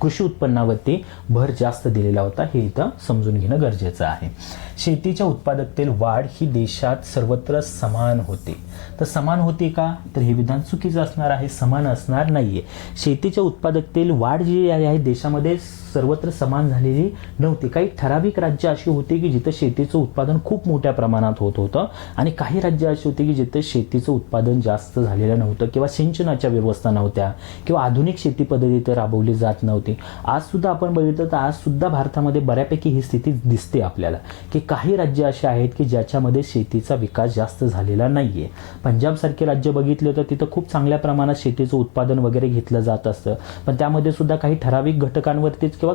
कृषी उत्पन्नावरती भर जास्त दिलेला होता, हे इथं समजून घेणं गरजेचं आहे. शेतीच्या उत्पादकतेत वाढ ही देशात सर्वत्र समान होते. तर समान होते का, तर हे विधान चुकीचं असणार आहे, समान असणार नाहीये. शेतीच्या उत्पादकतेत वाढ जी आहे देशामध्ये सर्वत्र समान झालेली नव्हती. काही ठराविक राज्य अशी होती की जिथं शेतीचं उत्पादन खूप मोठ्या प्रमाणात होत होतं आणि काही राज्य अशी होती की जिथे शेतीचं उत्पादन जास्त झालेलं नव्हतं किंवा सिंचनाच्या व्यवस्था नव्हत्या किंवा आधुनिक शेती पद्धती राबवली जात नव्हती. आज सुद्धा आपण बघितलं तर आज सुद्धा भारतामध्ये बऱ्यापैकी ही स्थिती दिसते आपल्याला की काही राज्य असे आहेत की ज्याच्यामध्ये शेतीचा विकास जास्त झालेला नाहीये. पंजाब सारखे राज्य बघितलं तर तिथं खूप चांगल्या प्रमाणात शेतीचं उत्पादन वगैरे घेतलं जात असतं, पण त्यामध्ये सुद्धा काही ठराविक घटकांवरतीच किंवा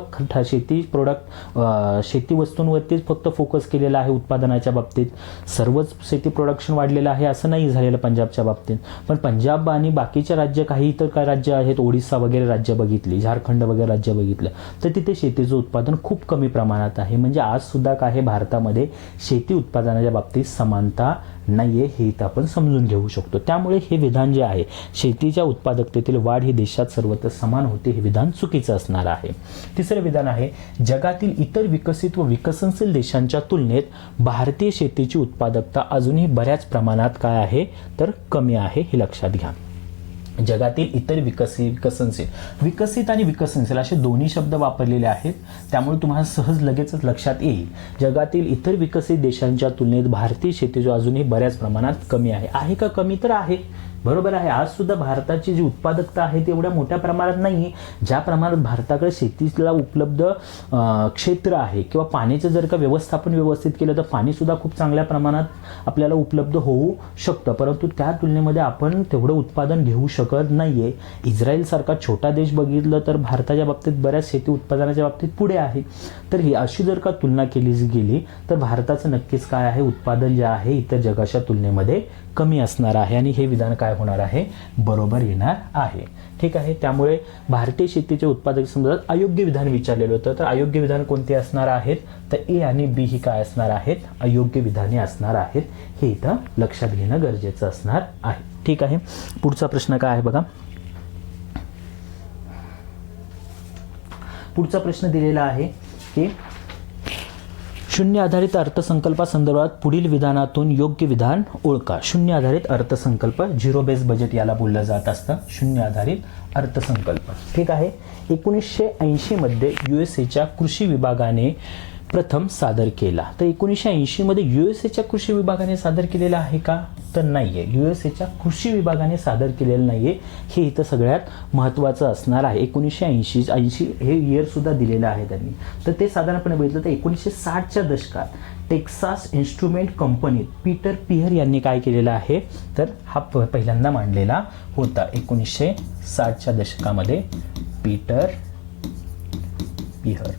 शेती वस्तूंवरतीच फक्त फोकस केलेला आहे उत्पादनाच्या बाबतीत. सर्वच शेती प्रोडक्शन वाढलेलं आहे असं नाही झालेलं पंजाबच्या बाबतीत. पण पंजाब आणि बाकीच्या राज्य, काही इतर काय राज्य आहेत, ओडिसा वगैरे राज्य बघितली, झारखंड वगैरे राज्य बघितलं, तर तिथे शेतीचं उत्पादन खूप कमी प्रमाणात आहे. म्हणजे आज सुद्धा काय भारतामध्ये शेती उत्पादनाच्या बाबतीत समानता नाहीये, हे इथं आपण समजून घेऊ शकतो. त्यामुळे हे विधान जे आहे शेतीच्या उत्पादकतेतील वाढ ही देशात सर्वत्र समान होते, हे विधान चुकीचं असणार आहे. तिसरे विधान आहे जगातील इतर विकसित व विकसनशील देशांच्या तुलनेत भारतीय शेतीची उत्पादकता अजूनही बऱ्याच प्रमाणात काय आहे तर कमी आहे, हे लक्षात घ्या. जगातील इतर विकसित आणि विकसनशील असे दोन्ही शब्द वापरलेले आहेत, त्यामुळे तुम्हाला सहज लगेचच लक्षात येईल. जगातील इतर विकसित देशांच्या तुलनेत भारतीय शेती जो अजूनही बऱ्याच प्रमाणात कमी आहे. आहे का कमी, तर आहे, बरोबर आहे. आज सुद्धा भारताची जी उत्पादकता आहे ती एवढ्या मोठ्या प्रमाणात नाही. ज्या प्रमाणात भारताकडे शेतीला उपलब्ध क्षेत्र आहे किंवा पाण्याचं जर का व्यवस्थापन व्यवस्थित केलं तर पाणी सुद्धा खूप चांगल्या प्रमाणात आपल्याला उपलब्ध होऊ शकतं, परंतु त्या तुलनेमध्ये आपण तेवढं उत्पादन घेऊ शकत नाहीये. इस्रायल सारखा छोटा देश बघितलं तर भारताच्या बाबतीत बऱ्याच शेती उत्पादनाच्या बाबतीत पुढे आहे. तर ही अशी जर का तुलना केली गेली तर भारताचं नक्कीच काय आहे उत्पादन जे आहे इतर जगाच्या तुलनेमध्ये कमी असणार आहे आणि हे विधान काय होणार आहे बरोबर येणार आहे. ठीक आहे. त्यामुळे भारतीय शेतीचे उत्पादक संदर्भात अयोग्य विधान विचारलेलं होतं, तर अयोग्य विधान कोणते असणार आहेत, तर ए आणि बी ही काय असणार आहेत, अयोग्य विधाने असणार आहेत. हे इथं लक्षात घेणं गरजेचं असणार आहे. ठीक आहे. पुढचा प्रश्न काय आहे बघा. पुढचा प्रश्न दिलेला आहे की शून्य आधारित अर्थसंकल्पासंदर्भात पुढील विधानातून योग्य विधान ओळखा. शून्य आधारित अर्थसंकल्प, झिरो बेस बजेट याला बोललं जात असतं, शून्य आधारित अर्थसंकल्प. ठीक आहे. 1980 मध्ये युएसएच्या कृषी विभागाने प्रथम सादर केला. तर 1980 मध्ये युएसएच्या कृषी विभागाने सादर केलेला आहे का, तर नाहीये. युएसएच्या कृषी विभागाने सादर केलेलं नाहीये, हे इथं सगळ्यात महत्त्वाचं असणार आहे. 1980 हे इयर सुद्धा दिलेलं आहे त्यांनी. तर ते साधारणपणे बघितलं तर 1960च्या दशकात टेक्सास इन्स्ट्रुमेंट कंपनीत पीटर पिहर यांनी काय केलेलं आहे, तर हा पहिल्यांदा मांडलेला होता. 1960च्या दशकामध्ये पीटर पिहर,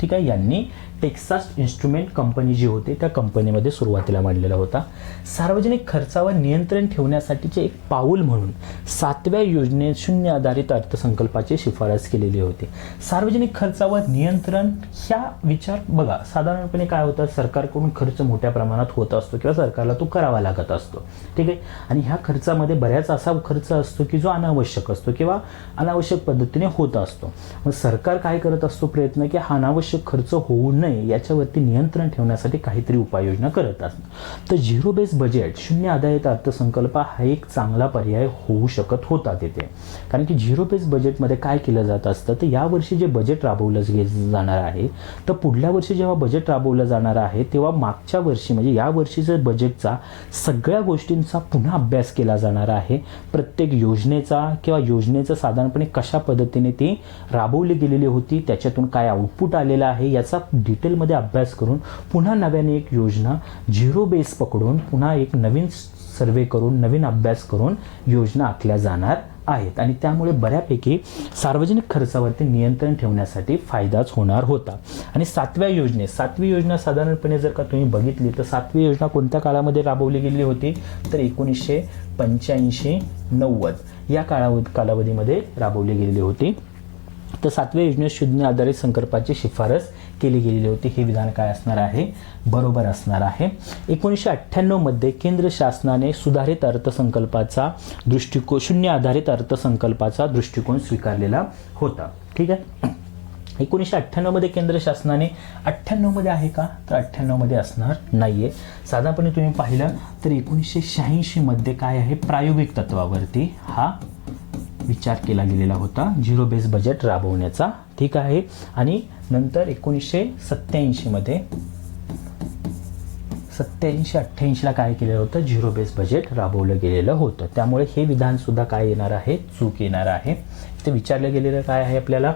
ठीक आहे, यांनी टेक्सास इन्स्ट्रुमेंट कंपनी जी होती त्या कंपनीमध्ये सुरुवातीला मांडलेला होता. सार्वजनिक खर्चावर नियंत्रण ठेवण्यासाठीचे एक पाऊल म्हणून 7व्या योजनेत शून्य आधारित अर्थसंकल्पाची शिफारस केलेली होती. सार्वजनिक खर्चावर नियंत्रण ह्या विचार बघा, साधारणपणे काय होतं, सरकारकडून खर्च मोठ्या प्रमाणात होत असतो किंवा सरकारला तो करावा लागत असतो. ठीक आहे. आणि ह्या खर्चामध्ये बऱ्याच असा खर्च असतो की जो अनावश्यक असतो किंवा अनावश्यक पद्धतीने होत असतो. मग सरकार काय करत असतो, प्रयत्न की हा अनावश्यक खर्च होऊ नये याच्यावरती नियंत्रण ठेवण्यासाठी काहीतरी उपाययोजना करत असतात. तर झिरो बेस बजेट, शून्य आधारित अर्थसंकल्प हा एक चांगला पर्याय होऊ शकत होता तिथे. कारण की झिरो बेस बजेटमध्ये काय केलं जात असतं, तर यावर्षी जे बजेट राबवलं जाणार आहे तर पुढल्या वर्षी जेव्हा बजेट राबवलं जाणार आहे तेव्हा मागच्या वर्षी म्हणजे या वर्षीच्या बजेटचा सगळ्या गोष्टींचा पुन्हा अभ्यास केला जाणार आहे. प्रत्येक योजनेचा किंवा योजनेचं साधारणपणे कशा पद्धतीने ती राबवली गेलेली होती, त्याच्यातून काय आउटपुट आलेला आहे याचा डिटेलमध्ये अभ्यास करून पुन्हा नव्याने एक योजना झिरो बेस पकडून पुन्हा एक नवीन सर्वे करून नवीन अभ्यास करून योजना आखल्या जाणार आहेत. आणि त्यामुळे बऱ्यापैकी सार्वजनिक खर्चावरती नियंत्रण ठेवण्यासाठी फायदाच होणार होता. आणि सातवी योजना साधारणपणे जर का तुम्ही बघितली तर सातवी योजना कोणत्या काळामध्ये राबवली गेली होती, तर 1985-90 या कालावधीमध्ये राबवली गेलेली होती. तर 7व्या योजनेत शून्य आधारित संकल्पाची शिफारस केली गेलेली होती. हे विधान काय असणार आहे? बरोबर असणार आहे. 1998 मध्ये केंद्र शासनाने सुधारित अर्थसंकल्पाचा दृष्टिकोन, शून्य आधारित अर्थसंकल्पाचा दृष्टिकोन स्वीकारलेला होता. ठीक आहे. 1998 मध्ये केंद्र शासनाने, 98 मध्ये आहे का? तर 98 मध्ये असणार नाहीये. साधारणपणे तुम्ही पाहिलं तर 1986 मध्ये काय आहे? प्रायोगिक तत्वावरती हा विचार केला गेलेला होता झिरो बेस बजेट राबवण्याचा. ठीक आहे. आणि नंतर 1987 मध्ये 87-88 ला काय केलेलं होतं? झिरो बेस बजेट राबवलं गेलेलं होतं. त्यामुळे हे विधान सुद्धा काय येणार आहे? चूक येणार आहे. ते विचारलं गेलेलं काय आहे आपल्याला?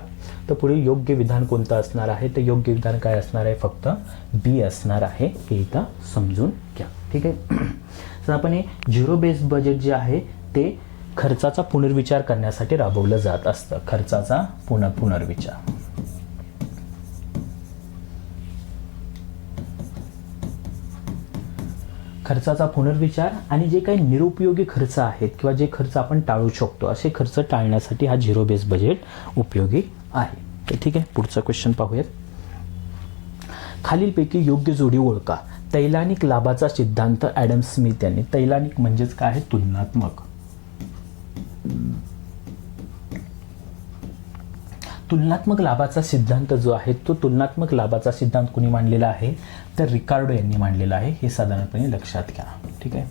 तर पुढे योग्य विधान कोणतं असणार आहे? तर योग्य विधान काय असणार आहे? फक्त बी असणार आहे. हे इथं समजून घ्या. ठीक आहे. तर आपण हे झिरो बेस बजेट जे आहे ते खर्चाचा पुनर्विचार करण्यासाठी राबवलं जात असतं. खर्चाचा पुनर्विचार. खर्चाचा पुनर्विचार आणि जे काही निरुपयोगी खर्च आहेत किंवा जे खर्च आपण टाळू शकतो असे खर्च टाळण्यासाठी हा झिरो बेस बजेट उपयोगी आहे. तर ठीक आहे. पुढचा क्वेश्चन पाहूयात. खालीलपैकी योग्य जोडी ओळखा. तैलानिक लाभाचा सिद्धांत ॲडम स्मिथ यांनी. तैलानिक म्हणजेच काय आहे? तुलनात्मक. तुलनात्मक लाभाचा सिद्धांत जो आहे तो तुलनात्मक लाभाचा सिद्धांत कोणी मांडलेला आहे? तर रिकार्डो यांनी मांडलेला आहे. हे साधारणपणे लक्षात घ्या. ठीक आहे.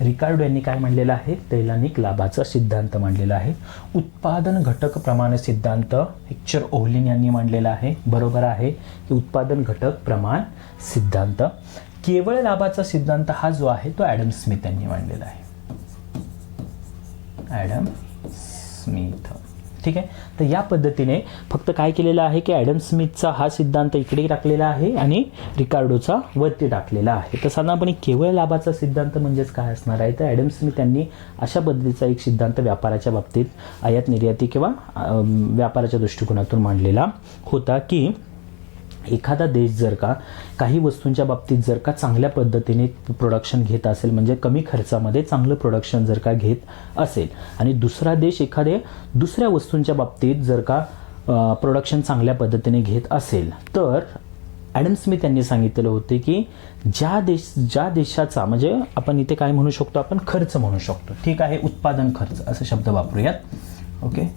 रिकार्डो यांनी काय मांडलेलं आहे? तैलानिक लाभाचा सिद्धांत मांडलेला आहे. उत्पादन घटक प्रमाण सिद्धांत हेक्चर ओव्हलिन यांनी मांडलेला आहे. बरोबर आहे की उत्पादन घटक प्रमाण सिद्धांत. केवळ लाभाचा सिद्धांत हा जो आहे तो ॲडम स्मिथ यांनी मांडलेला आहे. Adam Smith. ठीक आहे. तर या पद्धतीने फक्त काय केलेलं आहे की ॲडम स्मिथचा हा सिद्धांत इकडे टाकलेला आहे आणि रिकार्डोचा वरती टाकलेला आहे. तर साधारणपणे केवळ लाभाचा सिद्धांत म्हणजेच काय असणार आहे? तर ॲडम स्मिथ यांनी अशा पद्धतीचा एक सिद्धांत व्यापाराच्या बाबतीत आयात निर्याती किंवा व्यापाराच्या दृष्टिकोनातून मांडलेला होता की एखादा देश जर का काही वस्तूंच्या बाबतीत जर का चांगल्या पद्धतीने प्रोडक्शन घेत असेल, म्हणजे कमी खर्चामध्ये चांगलं प्रोडक्शन जर का घेत असेल आणि दुसरा देश एखाद्या दुसऱ्या वस्तूंच्या बाबतीत जर का प्रोडक्शन चांगल्या पद्धतीने घेत असेल, तर ॲडम स्मिथ यांनी सांगितलेलं होते की ज्या देशाचा, म्हणजे आपण इथे काय म्हणू शकतो? आपण खर्च म्हणू शकतो. ठीक आहे. उत्पादन खर्च असे शब्द वापरूयात. ओके.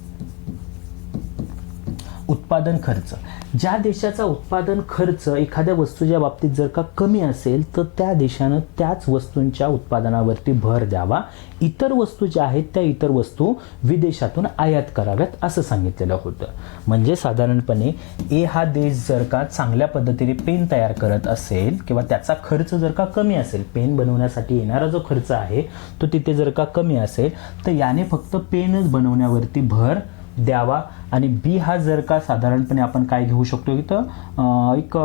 उत्पादन खर्च. ज्या देशाचा उत्पादन खर्च एखाद्या वस्तूच्या बाबतीत जर का कमी असेल तर त्या देशानं त्याच वस्तूंच्या उत्पादनावरती भर द्यावा. इतर वस्तू ज्या आहेत त्या इतर वस्तू विदेशातून आयात कराव्यात असं सांगितलेलं होतं. म्हणजे साधारणपणे हा देश जर का चांगल्या पद्धतीने पेन तयार करत असेल किंवा त्याचा खर्च जर का कमी असेल, पेन बनवण्यासाठी येणारा जो खर्च आहे तो तिथे जर का कमी असेल तर याने फक्त पेनच बनवण्यावरती भर द्यावा. आणि बी हा जर का साधारणपणे आपण काय घेऊ शकतो? इथं एक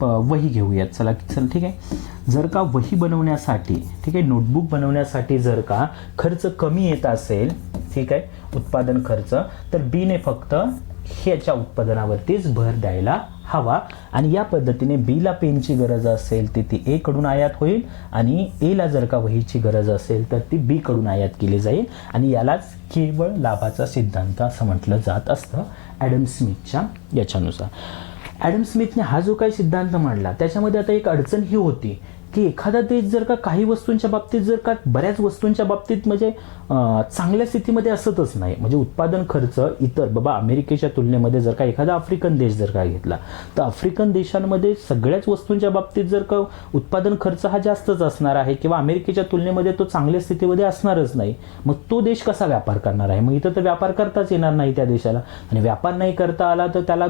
वही घेऊयात. चला ठीक आहे. जर का वही बनवण्यासाठी, ठीक आहे, नोटबुक बनवण्यासाठी जर का खर्च कमी येत असेल, ठीक आहे, उत्पादन खर्च, तर बीने फक्त ह्याच्या उत्पादनावरतीच भर द्यायला हवा. आणि या पद्धतीने बीला पेनची गरज असेल तर ती ए कडून आयात होईल आणि एला जर का वहीची गरज असेल तर ती बी कडून आयात केली जाईल. आणि यालाच केवळ लाभाचा सिद्धांत असं म्हटलं जात असतं ॲडम स्मिथच्या याच्यानुसार. ॲडम स्मिथने हा जो काही सिद्धांत मांडला त्याच्यामध्ये आता एक अडचण ही होती की एखादा देश जर का काही वस्तूंच्या बाबतीत जर का बऱ्याच वस्तूंच्या बाबतीत म्हणजे चांगल्या स्थितीमध्ये असतच नाही, म्हणजे उत्पादन खर्च इतर बाबा अमेरिकेच्या तुलनेमध्ये जर का एखादा आफ्रिकन देश जर का घेतला तर आफ्रिकन देशांमध्ये सगळ्याच वस्तूंच्या बाबतीत जर का उत्पादन खर्च हा जास्तच असणार आहे किंवा अमेरिकेच्या तुलनेमध्ये तो चांगल्या स्थितीमध्ये असणारच नाही. मग तो देश कसा व्यापार करणार आहे? मग इथं तर व्यापार करताच येणार नाही त्या देशाला. आणि व्यापार नाही करता आला तर त्याला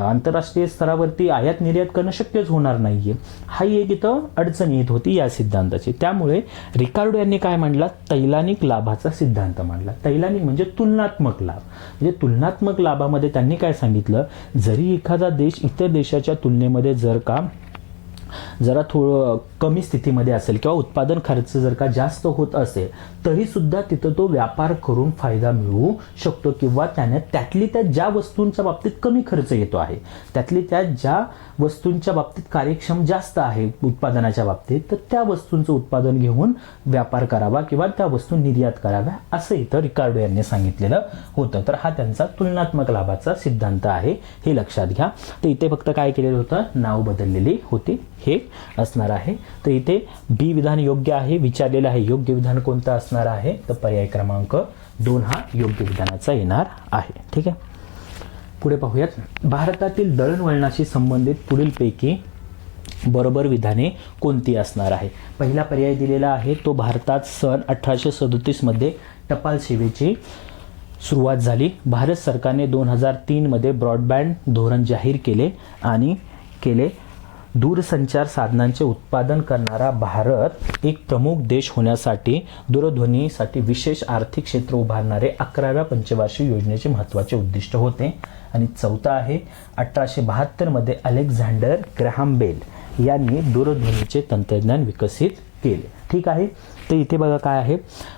आंतरराष्ट्रीय स्तरावरती आयात निर्यात करणं शक्यच होणार नाहीये. हा एक इथं अडचण येत होती या सिद्धांताची. त्यामुळे रिकार्डो यांनी काय मांडला? तैलानिक लाभाचा सिद्धांत मांडला. तैलानिक म्हणजे तुलनात्मक लाभ. म्हणजे तुलनात्मक लाभामध्ये त्यांनी काय सांगितलं? जरी एखादा देश इतर देशाच्या तुलनेमध्ये जर का जरा थोडं कमी स्थितीमध्ये असेल किंवा उत्पादन खर्च जर का जास्त होत असेल तरी सुद्धा तिथं तो व्यापार करून फायदा मिळवू शकतो, किंवा त्याने त्यातली त्या ज्या वस्तूंच्या बाबतीत कमी खर्च येतो आहे, त्यातली त्या ज्या वस्तूंच्या बाबतीत कार्यक्षम जास्त आहे उत्पादनाच्या बाबतीत, तर त्या वस्तूंचं उत्पादन घेऊन व्यापार करावा किंवा त्या वस्तू निर्यात कराव्या, असं इथं रिकार्डो यांनी सांगितलेलं होतं. तर हा त्यांचा तुलनात्मक लाभाचा सिद्धांत आहे, हे लक्षात घ्या. तर इथे फक्त काय केलेलं होतं, नाव बदललेली होती, हे असणार आहे. तर इथे बी विधान योग्य आहे विचारलेलं आहे. योग्य विधान कोणतं असणार आहे, तर पर्याय क्रमांक 2 हा योग्य विधानाचा येणार आहे. ठीक आहे, पुढे पाहूयात. भारतातील दळणवळणाशी संबंधित पुढीलपैकी बरोबर विधाने कोणती असणार आहे. पहिला पर्याय दिलेला आहे तो भारतात सन 1837 मध्ये टपाल सेवेची सुरुवात झाली. भारत सरकारने 2003 मध्ये ब्रॉडबँड धोरण जाहीर केले. दूरसंचार साधनांचे उत्पादन करणारा भारत एक प्रमुख देश होण्यासाठी दूरध्वनीसाठी विशेष आर्थिक क्षेत्र उभारणारे 11व्या पंचवार्षिक योजनेचे महत्त्वाचे उद्दिष्ट होते. आणि चौथा आहे 1872 मध्ये अलेक्झांडर ग्रॅहम बेल यांनी दूरध्वनीचे तंत्रज्ञान विकसित केले. ठीक आहे, तर इथे बघा काय आहे,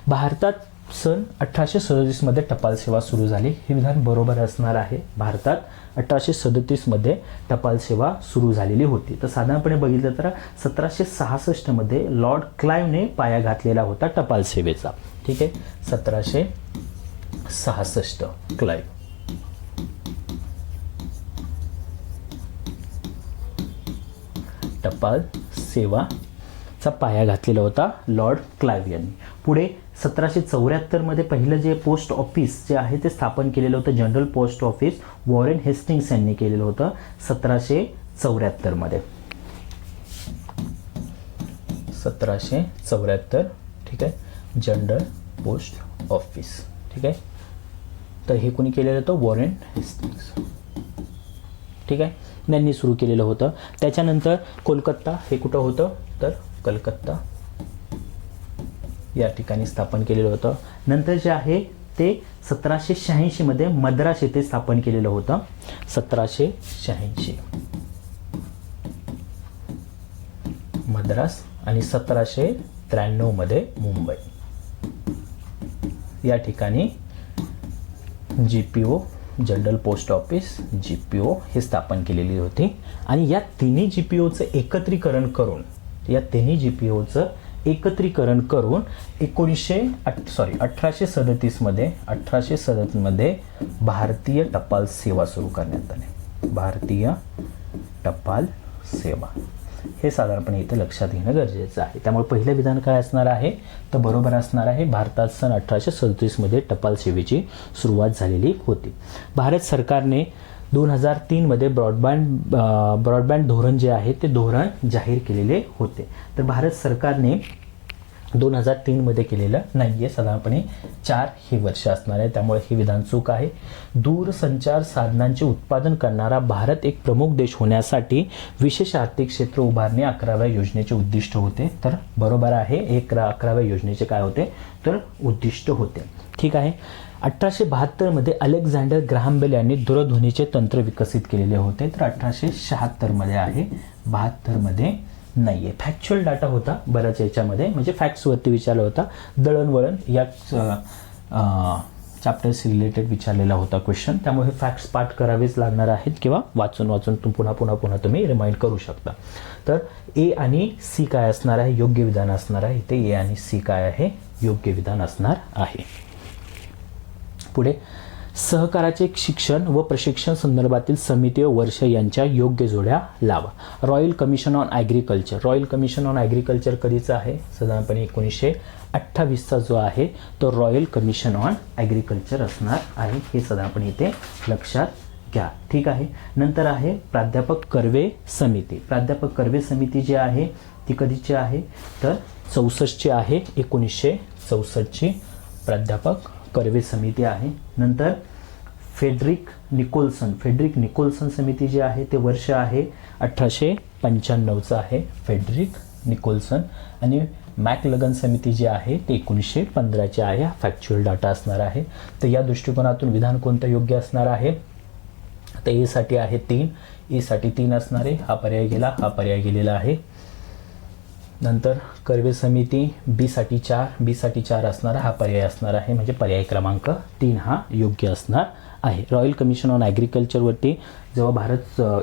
भारतात सन 1837 मध्ये टपाल सेवा सुरू झाली. हे विधान बरोबर असणार आहे. भारतात 1837 मध्ये टपाल सेवा सुरू झालेली होती. तर साधारणपणे बघितलं तर 1766 मध्ये लॉर्ड क्लाइव्हने पाया घातलेला होता टपाल सेवेचा. ठीक आहे, 1766 क्लाइव्ह. टपाल सेवाचा पाया घातलेला होता लॉर्ड क्लाइव्ह यांनी. पुढे 1774 मध्ये पहिलं जे पोस्ट ऑफिस जे आहे ते स्थापन केलेलं होतं, general post office Warren Hastings यांनी केलेलं होतं 1774 मध्ये. 1774. ठीक आहे, जनरल पोस्ट ऑफिस. ठीक आहे, तर हे कोणी केलेलं होतं, वॉरेन हेस्टिंग्स. ठीक आहे, यांनी सुरू केलेलं होतं. त्याच्यानंतर कोलकाता हे कुठं होतं, तर कलकत्ता या ठिकाणी स्थापन केलेलं होतं. नंतर जे आहे ते 1786 मध्ये मद्रास येथे स्थापन केलेलं होतं. 1786 मद्रास आणि 1793 मध्ये मुंबई या ठिकाणी GPO general post office GPO हे स्थापन केलेली होती. आणि या तिन्ही GPOचं एकत्रीकरण करून 1837 मध्ये भारतीय टपाल सेवा सुरू करण्यात आली. भारतीय टपाल सेवा हे साधारणपणे इथे लक्षात घेणं गरजेचं आहे. त्यामुळे पहिलं विधान काय असणार आहे, तर बरोबर असणार आहे. भारतात सन 1837 मध्ये टपाल सेवेची सुरुवात झालेली होती. भारत सरकारने 2003 मध्ये ब्रॉडबँड धोरण जे आहे ते धोरण जाहीर केलेले होते. तर भारत सरकारने 2003 मध्ये केलेलं नाहीये, साधारणपणे 4 ही वर्ष असणार आहे. त्यामुळे हे विधान चूक आहे. दूरसंचार साधनांचे उत्पादन करणारा भारत एक प्रमुख देश होण्यासाठी विशेष आर्थिक क्षेत्र उभारणे 11व्या योजनेचे उद्दिष्ट होते. तर बरोबर आहे, 11व्या योजनेचे काय होते, तर उद्दिष्ट होते. ठीक आहे. 1872 मध्ये अलेक्झांडर ग्रॅहम बेल यांनी दूरध्वनीचे तंत्र विकसित केलेले होते. तर 1876 मध्ये आहे, 72 मध्ये नाहीये. फॅक्च्युअल डाटा होता बऱ्याच याच्यामध्ये, म्हणजे फॅक्ट्सवरती विचारला होता. दळणवळण या चॅप्टर्स रिलेटेड विचारलेला होता क्वेश्चन. त्यामुळे फॅक्ट्स पाठ करावेच लागणार आहेत किंवा वाचून पुन्हा तुम्ही रिमाइंड करू शकता. तर ए आणि सी काय असणार आहे, योग्य विधान असणार आहे. इथे ए आणि सी काय आहे, योग्य विधान असणार आहे. पुढे सहकाराचे शिक्षण व प्रशिक्षण संदर्भातील समिती व वर्ष यांच्या योग्य जोड्या लावा. Royal commission on agriculture. Royal commission on agriculture कधीचा आहे, साधारणपणे 1928चा जो आहे तो रॉयल कमिशन ऑन ॲग्रिकल्चर असणार आहे. हे साधारणपणे इथे लक्षात घ्या. ठीक आहे. नंतर आहे प्राध्यापक कर्वे समिती. प्राध्यापक कर्वे समिती जी आहे ती कधीची आहे, तर 64ची आहे. 1964ची प्राध्यापक कर्वे समिती आहे. नंतर फेडरिक निकोल्सन समिती जी आहे ते वर्ष आहे 1895चं आहे, फेडरिक निकोल्सन. आणि मॅकलगन समिती जी आहे ते 1915ची आहे. हा फॅक्च्युअल डाटा असणार आहे. तर या दृष्टिकोनातून विधान कोणतं योग्य असणार आहे, तर ए साठी आहे 3, ए साठी 3 असणार आहे. हा पर्याय गेला, हा पर्याय गेलेला आहे. नंतर कर्वे समिती बी साठी 4 असणारा हा पर्याय असणार आहे, म्हणजे पर्याय क्रमांक 3 हा योग्य असणार आहे. रॉयल कमिशन ऑन ॲग्रिकल्चरवरती जेव्हा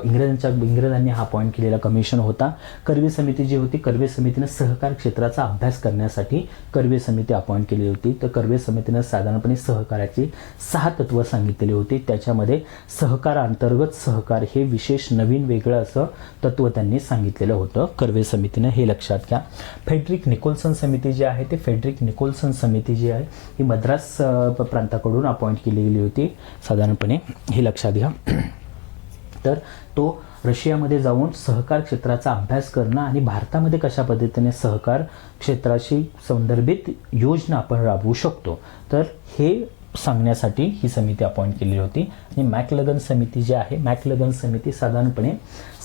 इंग्रजांनी हा अपॉइंट केलेला कमिशन होता. कर्वे समिती जी होती, कर्वे समितीने सहकार क्षेत्राचा अभ्यास करण्यासाठी कर्वे समिती अपॉइंट केली होती. तर कर्वे समितीने साधारणपणे सहकाराची 6 तत्व सांगितलेली होती. त्याच्यामध्ये सहकारांतर्गत सहकार हे विशेष नवीन वेगळं असं तत्व त्यांनी सांगितलेलं होतं कर्वे समितीने, हे लक्षात घ्या. फेडरिक निकोल्सन समिती जी आहे, ते फेडरिक निकोल्सन समिती जी आहे ही मद्रास प्रांताकडून अपॉइंट केली गेली होती साधारणपणे, हे लक्षात घ्या. तर तो रशियामध्ये जाऊन सहकार क्षेत्राचा अभ्यास करणं आणि भारतामध्ये कशा पद्धतीने सहकार क्षेत्राशी संदर्भित योजना आपण राबवू शकतो, तर हे सांगण्यासाठी ही समिती अपॉइंट केली होती. आणि मॅकलगन समिती जी आहे, मॅकलगन समिती साधारणपणे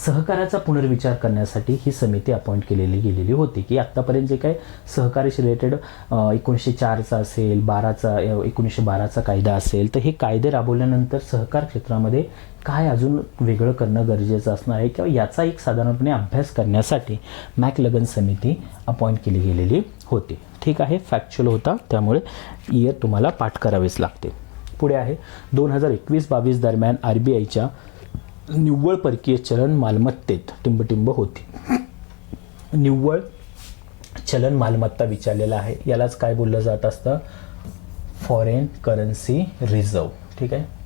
सहकाराचा पुनर्विचार करण्यासाठी ही समिती अपॉइंट केलेली गेलेली होती, की आत्तापर्यंत जे काही सहकार्याशी रिलेटेड 1904चा असेल, 1912चा कायदा असेल, तर हे कायदे राबवल्यानंतर सहकार क्षेत्रामध्ये काय अजून वेगळं करणं गरजेचं असणार आहे किंवा याचा एक साधारणपणे अभ्यास करण्यासाठी मॅकलगन समिती अपॉइंट केली गेलेली होती. ठीक आहे, फॅक्च्युअल होता, त्यामुळे इयर तुम्हाला पाठ करावेच लागते. पुढे आहे 2021-22 दरम्यान RBIच्या निव्वळ परकीय चलन मालमत्तेत टिंबटिंब होती. निव्वळ चलन मालमत्ता विचारलेला आहे, यालाच काय बोललं जात असतं, फॉरेन करन्सी रिझर्व. ठीक आहे,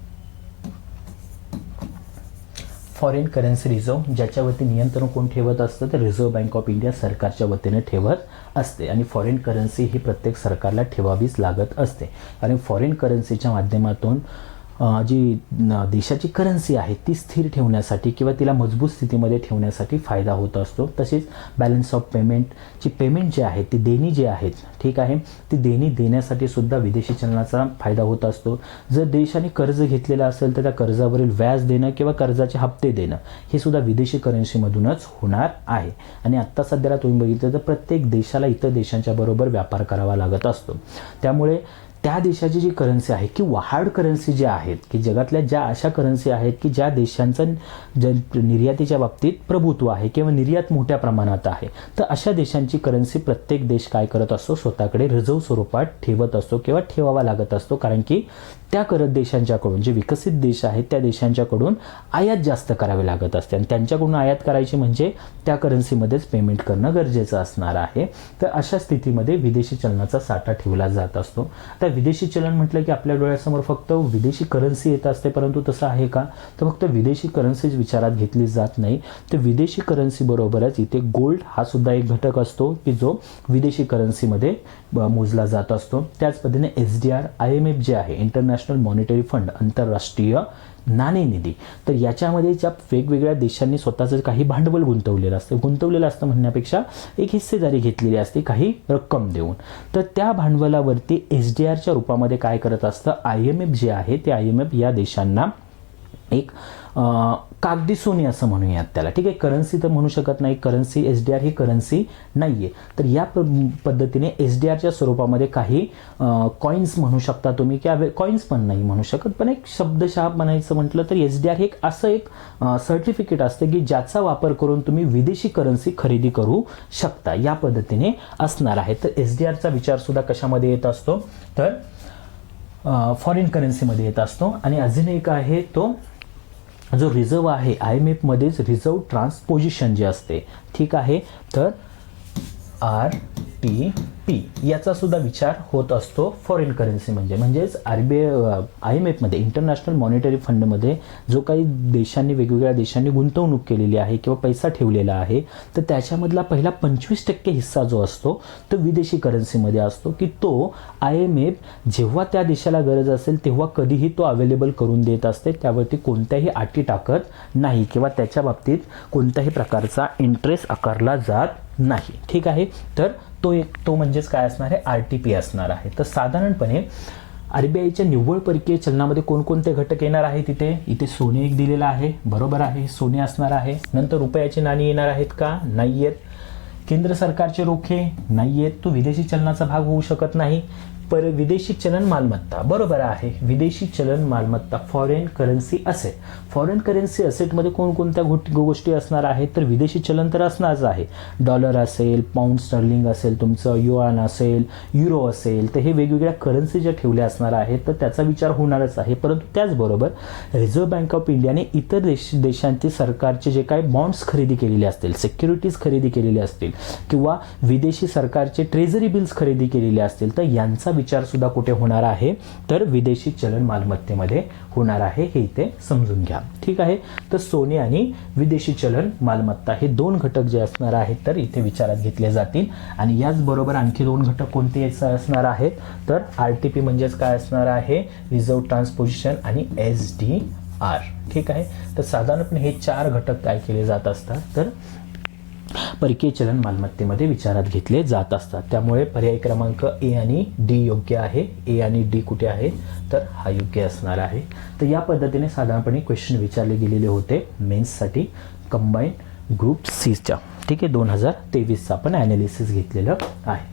फॉरेन करन्सी रिझर्व, ज्याच्यावरती नियंत्रण कोण ठेवत असतं, तर रिझर्व्ह बँक ऑफ इंडिया सरकारच्या वतीने ठेवत असते. आणि फॉरेन करन्सी ही प्रत्येक सरकारला ठेवावीच लागत असते, कारण फॉरेन करन्सीच्या माध्यमातून जी देशाची करन्सी आहे ती स्थिर ठेवण्यासाठी किंवा तिला मजबूत स्थितीमध्ये ठेवण्यासाठी फायदा होत असतो. तसेच बॅलन्स ऑफ पेमेंटची पेमेंट जी आहे, ती देणी जी आहेत, ठीक आहे, ती देणी देण्यासाठी सुद्धा विदेशी चलनाचा फायदा होत असतो. जर देशाने कर्ज घेतलेलं असेल तर त्या कर्जावरील व्याज देणं किंवा कर्जाचे हप्ते देणं हे सुद्धा विदेशी करन्सीमधूनच होणार आहे. आणि आत्ता सध्याला तुम्ही बघितलं तर प्रत्येक देशाला इतर देशांच्या बरोबर व्यापार करावा लागत असतो. त्यामुळे त्या देशाची जी करन्सी आहे किंवा हार्ड करन्सी ज्या आहेत, की जगातल्या ज्या अशा करन्सी आहेत की ज्या देशांचं निर्यातीच्या बाबतीत प्रभुत्व आहे किंवा निर्यात मोठ्या प्रमाणात आहे, तर अशा देशांची करन्सी प्रत्येक देश काय करत असतो, स्वतःकडे रिझर्व्ह स्वरूपात ठेवत असतो किंवा ठेवावा लागत असतो. कारण की त्या करत देशांच्याकडून, जे विकसित देश आहेत त्या देशांच्याकडून आयात जास्त करावी लागत असते आणि त्यांच्याकडून आयात करायची म्हणजे त्या करन्सीमध्येच पेमेंट करणं गरजेचं असणार आहे. तर अशा स्थितीमध्ये विदेशी चलनाचा साठा ठेवला जात असतो. तर विदेशी चलन म्हटलं की आपल्या डोळ्यासमोर फक्त विदेशी करन्सी येत असते, परंतु तसं आहे का, तर फक्त विदेशी करन्सीच विचारात घेतली जात नाही. तर विदेशी करन्सी बरोबरच इथे गोल्ड हा सुद्धा एक घटक असतो की जो विदेशी करन्सीमध्ये मोजला जात असतो. त्याच पद्धतीने SDR, IMF जे आहे, इंटरनॅशनल मॉनिटरी फंड, आंतरराष्ट्रीय नाणेनिधी, तर याच्यामध्ये ज्या वेगवेगळ्या देशांनी स्वतःचं काही भांडवल गुंतवलेलं असतं म्हणण्यापेक्षा एक हिस्सेदारी घेतलेली असते काही रक्कम देऊन. तर त्या भांडवलावरती SDRच्या रूपामध्ये काय करत असतं, IMF जे आहे ते IMF या देशांना एक कागदी सोने असं म्हणूयात त्याला, ठीक आहे. करन्सी तर म्हणू शकत नाही, करन्सी SDR ही करन्सी नाहीये. तर या पद्धतीने SDRच्या स्वरूपामध्ये काही कॉइन्स म्हणू शकता तुम्ही, किंवा कॉइन्स पण नाही म्हणू शकत, पण एक शब्दशः म्हणायचं म्हटलं तर SDR हे असं एक सर्टिफिकेट असतं की ज्याचा वापर करून तुम्ही विदेशी करन्सी खरेदी करू शकता, या पद्धतीने असणार आहे. तर SDRचा विचार सुद्धा कशामध्ये येत असतो, तर फॉरेन करन्सीमध्ये येत असतो. आणि अजून एक आहे तो जो रिझर्व आहे, IMF मध्येच रिझर्व ट्रान्सपोजिशन जे असते, ठीक आहे, तर RTP याचा सुद्धा विचार होत असतो फॉरेन करन्सी म्हणजेच IMF मध्ये, इंटरनॅशनल मॉनिटरी फंडमध्ये जो काही देशांनी, वेगवेगळ्या देशांनी गुंतवणूक केलेली आहे किंवा पैसा ठेवलेला आहे, तर त्याच्यामधला पहिला 25% हिस्सा जो असतो तो विदेशी करन्सीमध्ये असतो, की तो IMF जेव्हा त्या देशाला गरज असेल तेव्हा कधीही तो अवेलेबल करून देत असते. त्यावरती कोणत्याही अटी टाकत नाही किंवा त्याच्या बाबतीत कोणत्याही प्रकारचा इंटरेस्ट आकारला जात नाही, ठीक आहे. तर तो म्हणजेच काय असणार आहे, RTP असणार आहे. तर साधारणपणे RBIच्या निव्वळ परकीय चलनामध्ये कोणकोणते घटक येणार आहेत, इथे सोने एक दिलेलं आहे, बरोबर आहे, सोने असणार आहे. नंतर रुपयाची नाणी येणार आहेत का, नाही आहेत. केंद्र सरकारचे रोखे नाही आहेत, तो विदेशी चलनाचा भाग होऊ शकत नाही. विदेशी चलन मालमत्ता, बरोबर आहे. विदेशी चलन मालमत्ता, foreign currency asset. Foreign currency असेटमध्ये कोणकोणत्या गोष्टी असणार आहेत, तर विदेशी चलन तर असणारच आहे. डॉलर असेल, पाऊंड स्टर्लिंग असेल, तुमचं युआन असेल, युरो असेल, तर हे वेगवेगळ्या करन्सी ज्या ठेवल्या असणार आहेत तर त्याचा विचार होणारच आहे. परंतु त्याचबरोबर रिझर्व्ह बँक ऑफ इंडियाने इतर देशांचे सरकारचे जे काही बॉन्ड्स खरेदी केलेले असतील, सिक्युरिटीज खरेदी केलेले असतील किंवा विदेशी सरकारचे ट्रेझरी बिल्स खरेदी केलेले असतील, तर यांचा विचार सुद्धा कुठे होणार आहे, तर विदेशी चलन मालमत्तेमध्ये होणार आहे. हे इथे समजून घ्या. ठीक आहे. तर सोने आणि विदेशी चलन मालमत्ता हे दोन घटक जे असणार आहेत तर इथे विचारात घेतले जातील. आणि याचबरोबर आणखी दोन घटक कोणते असणार आहेत, तर आरटीपी म्हणजेच काय असणार आहे, रिझर्व्ह ट्रान्सपोजिशन आणि एसडीआर. ठीक आहे. तर साधारणपणे हे चार घटक काय केले जात असतात, तर परकीय चलन मालमत्तेमध्ये विचारात घेतले जात असतात. त्यामुळे पर्याय क्रमांक ए आणि डी योग्य आहे. ए आणि डी कुठे आहे, तर हा योग्य असणार आहे. तर या पद्धतीने साधारणपणे क्वेश्चन विचारले गेलेले होते मेन्ससाठी कंबाईन ग्रुप सीच्या. ठीक आहे. 2023चा आपण ॲनालिसिस घेतलेलं आहे.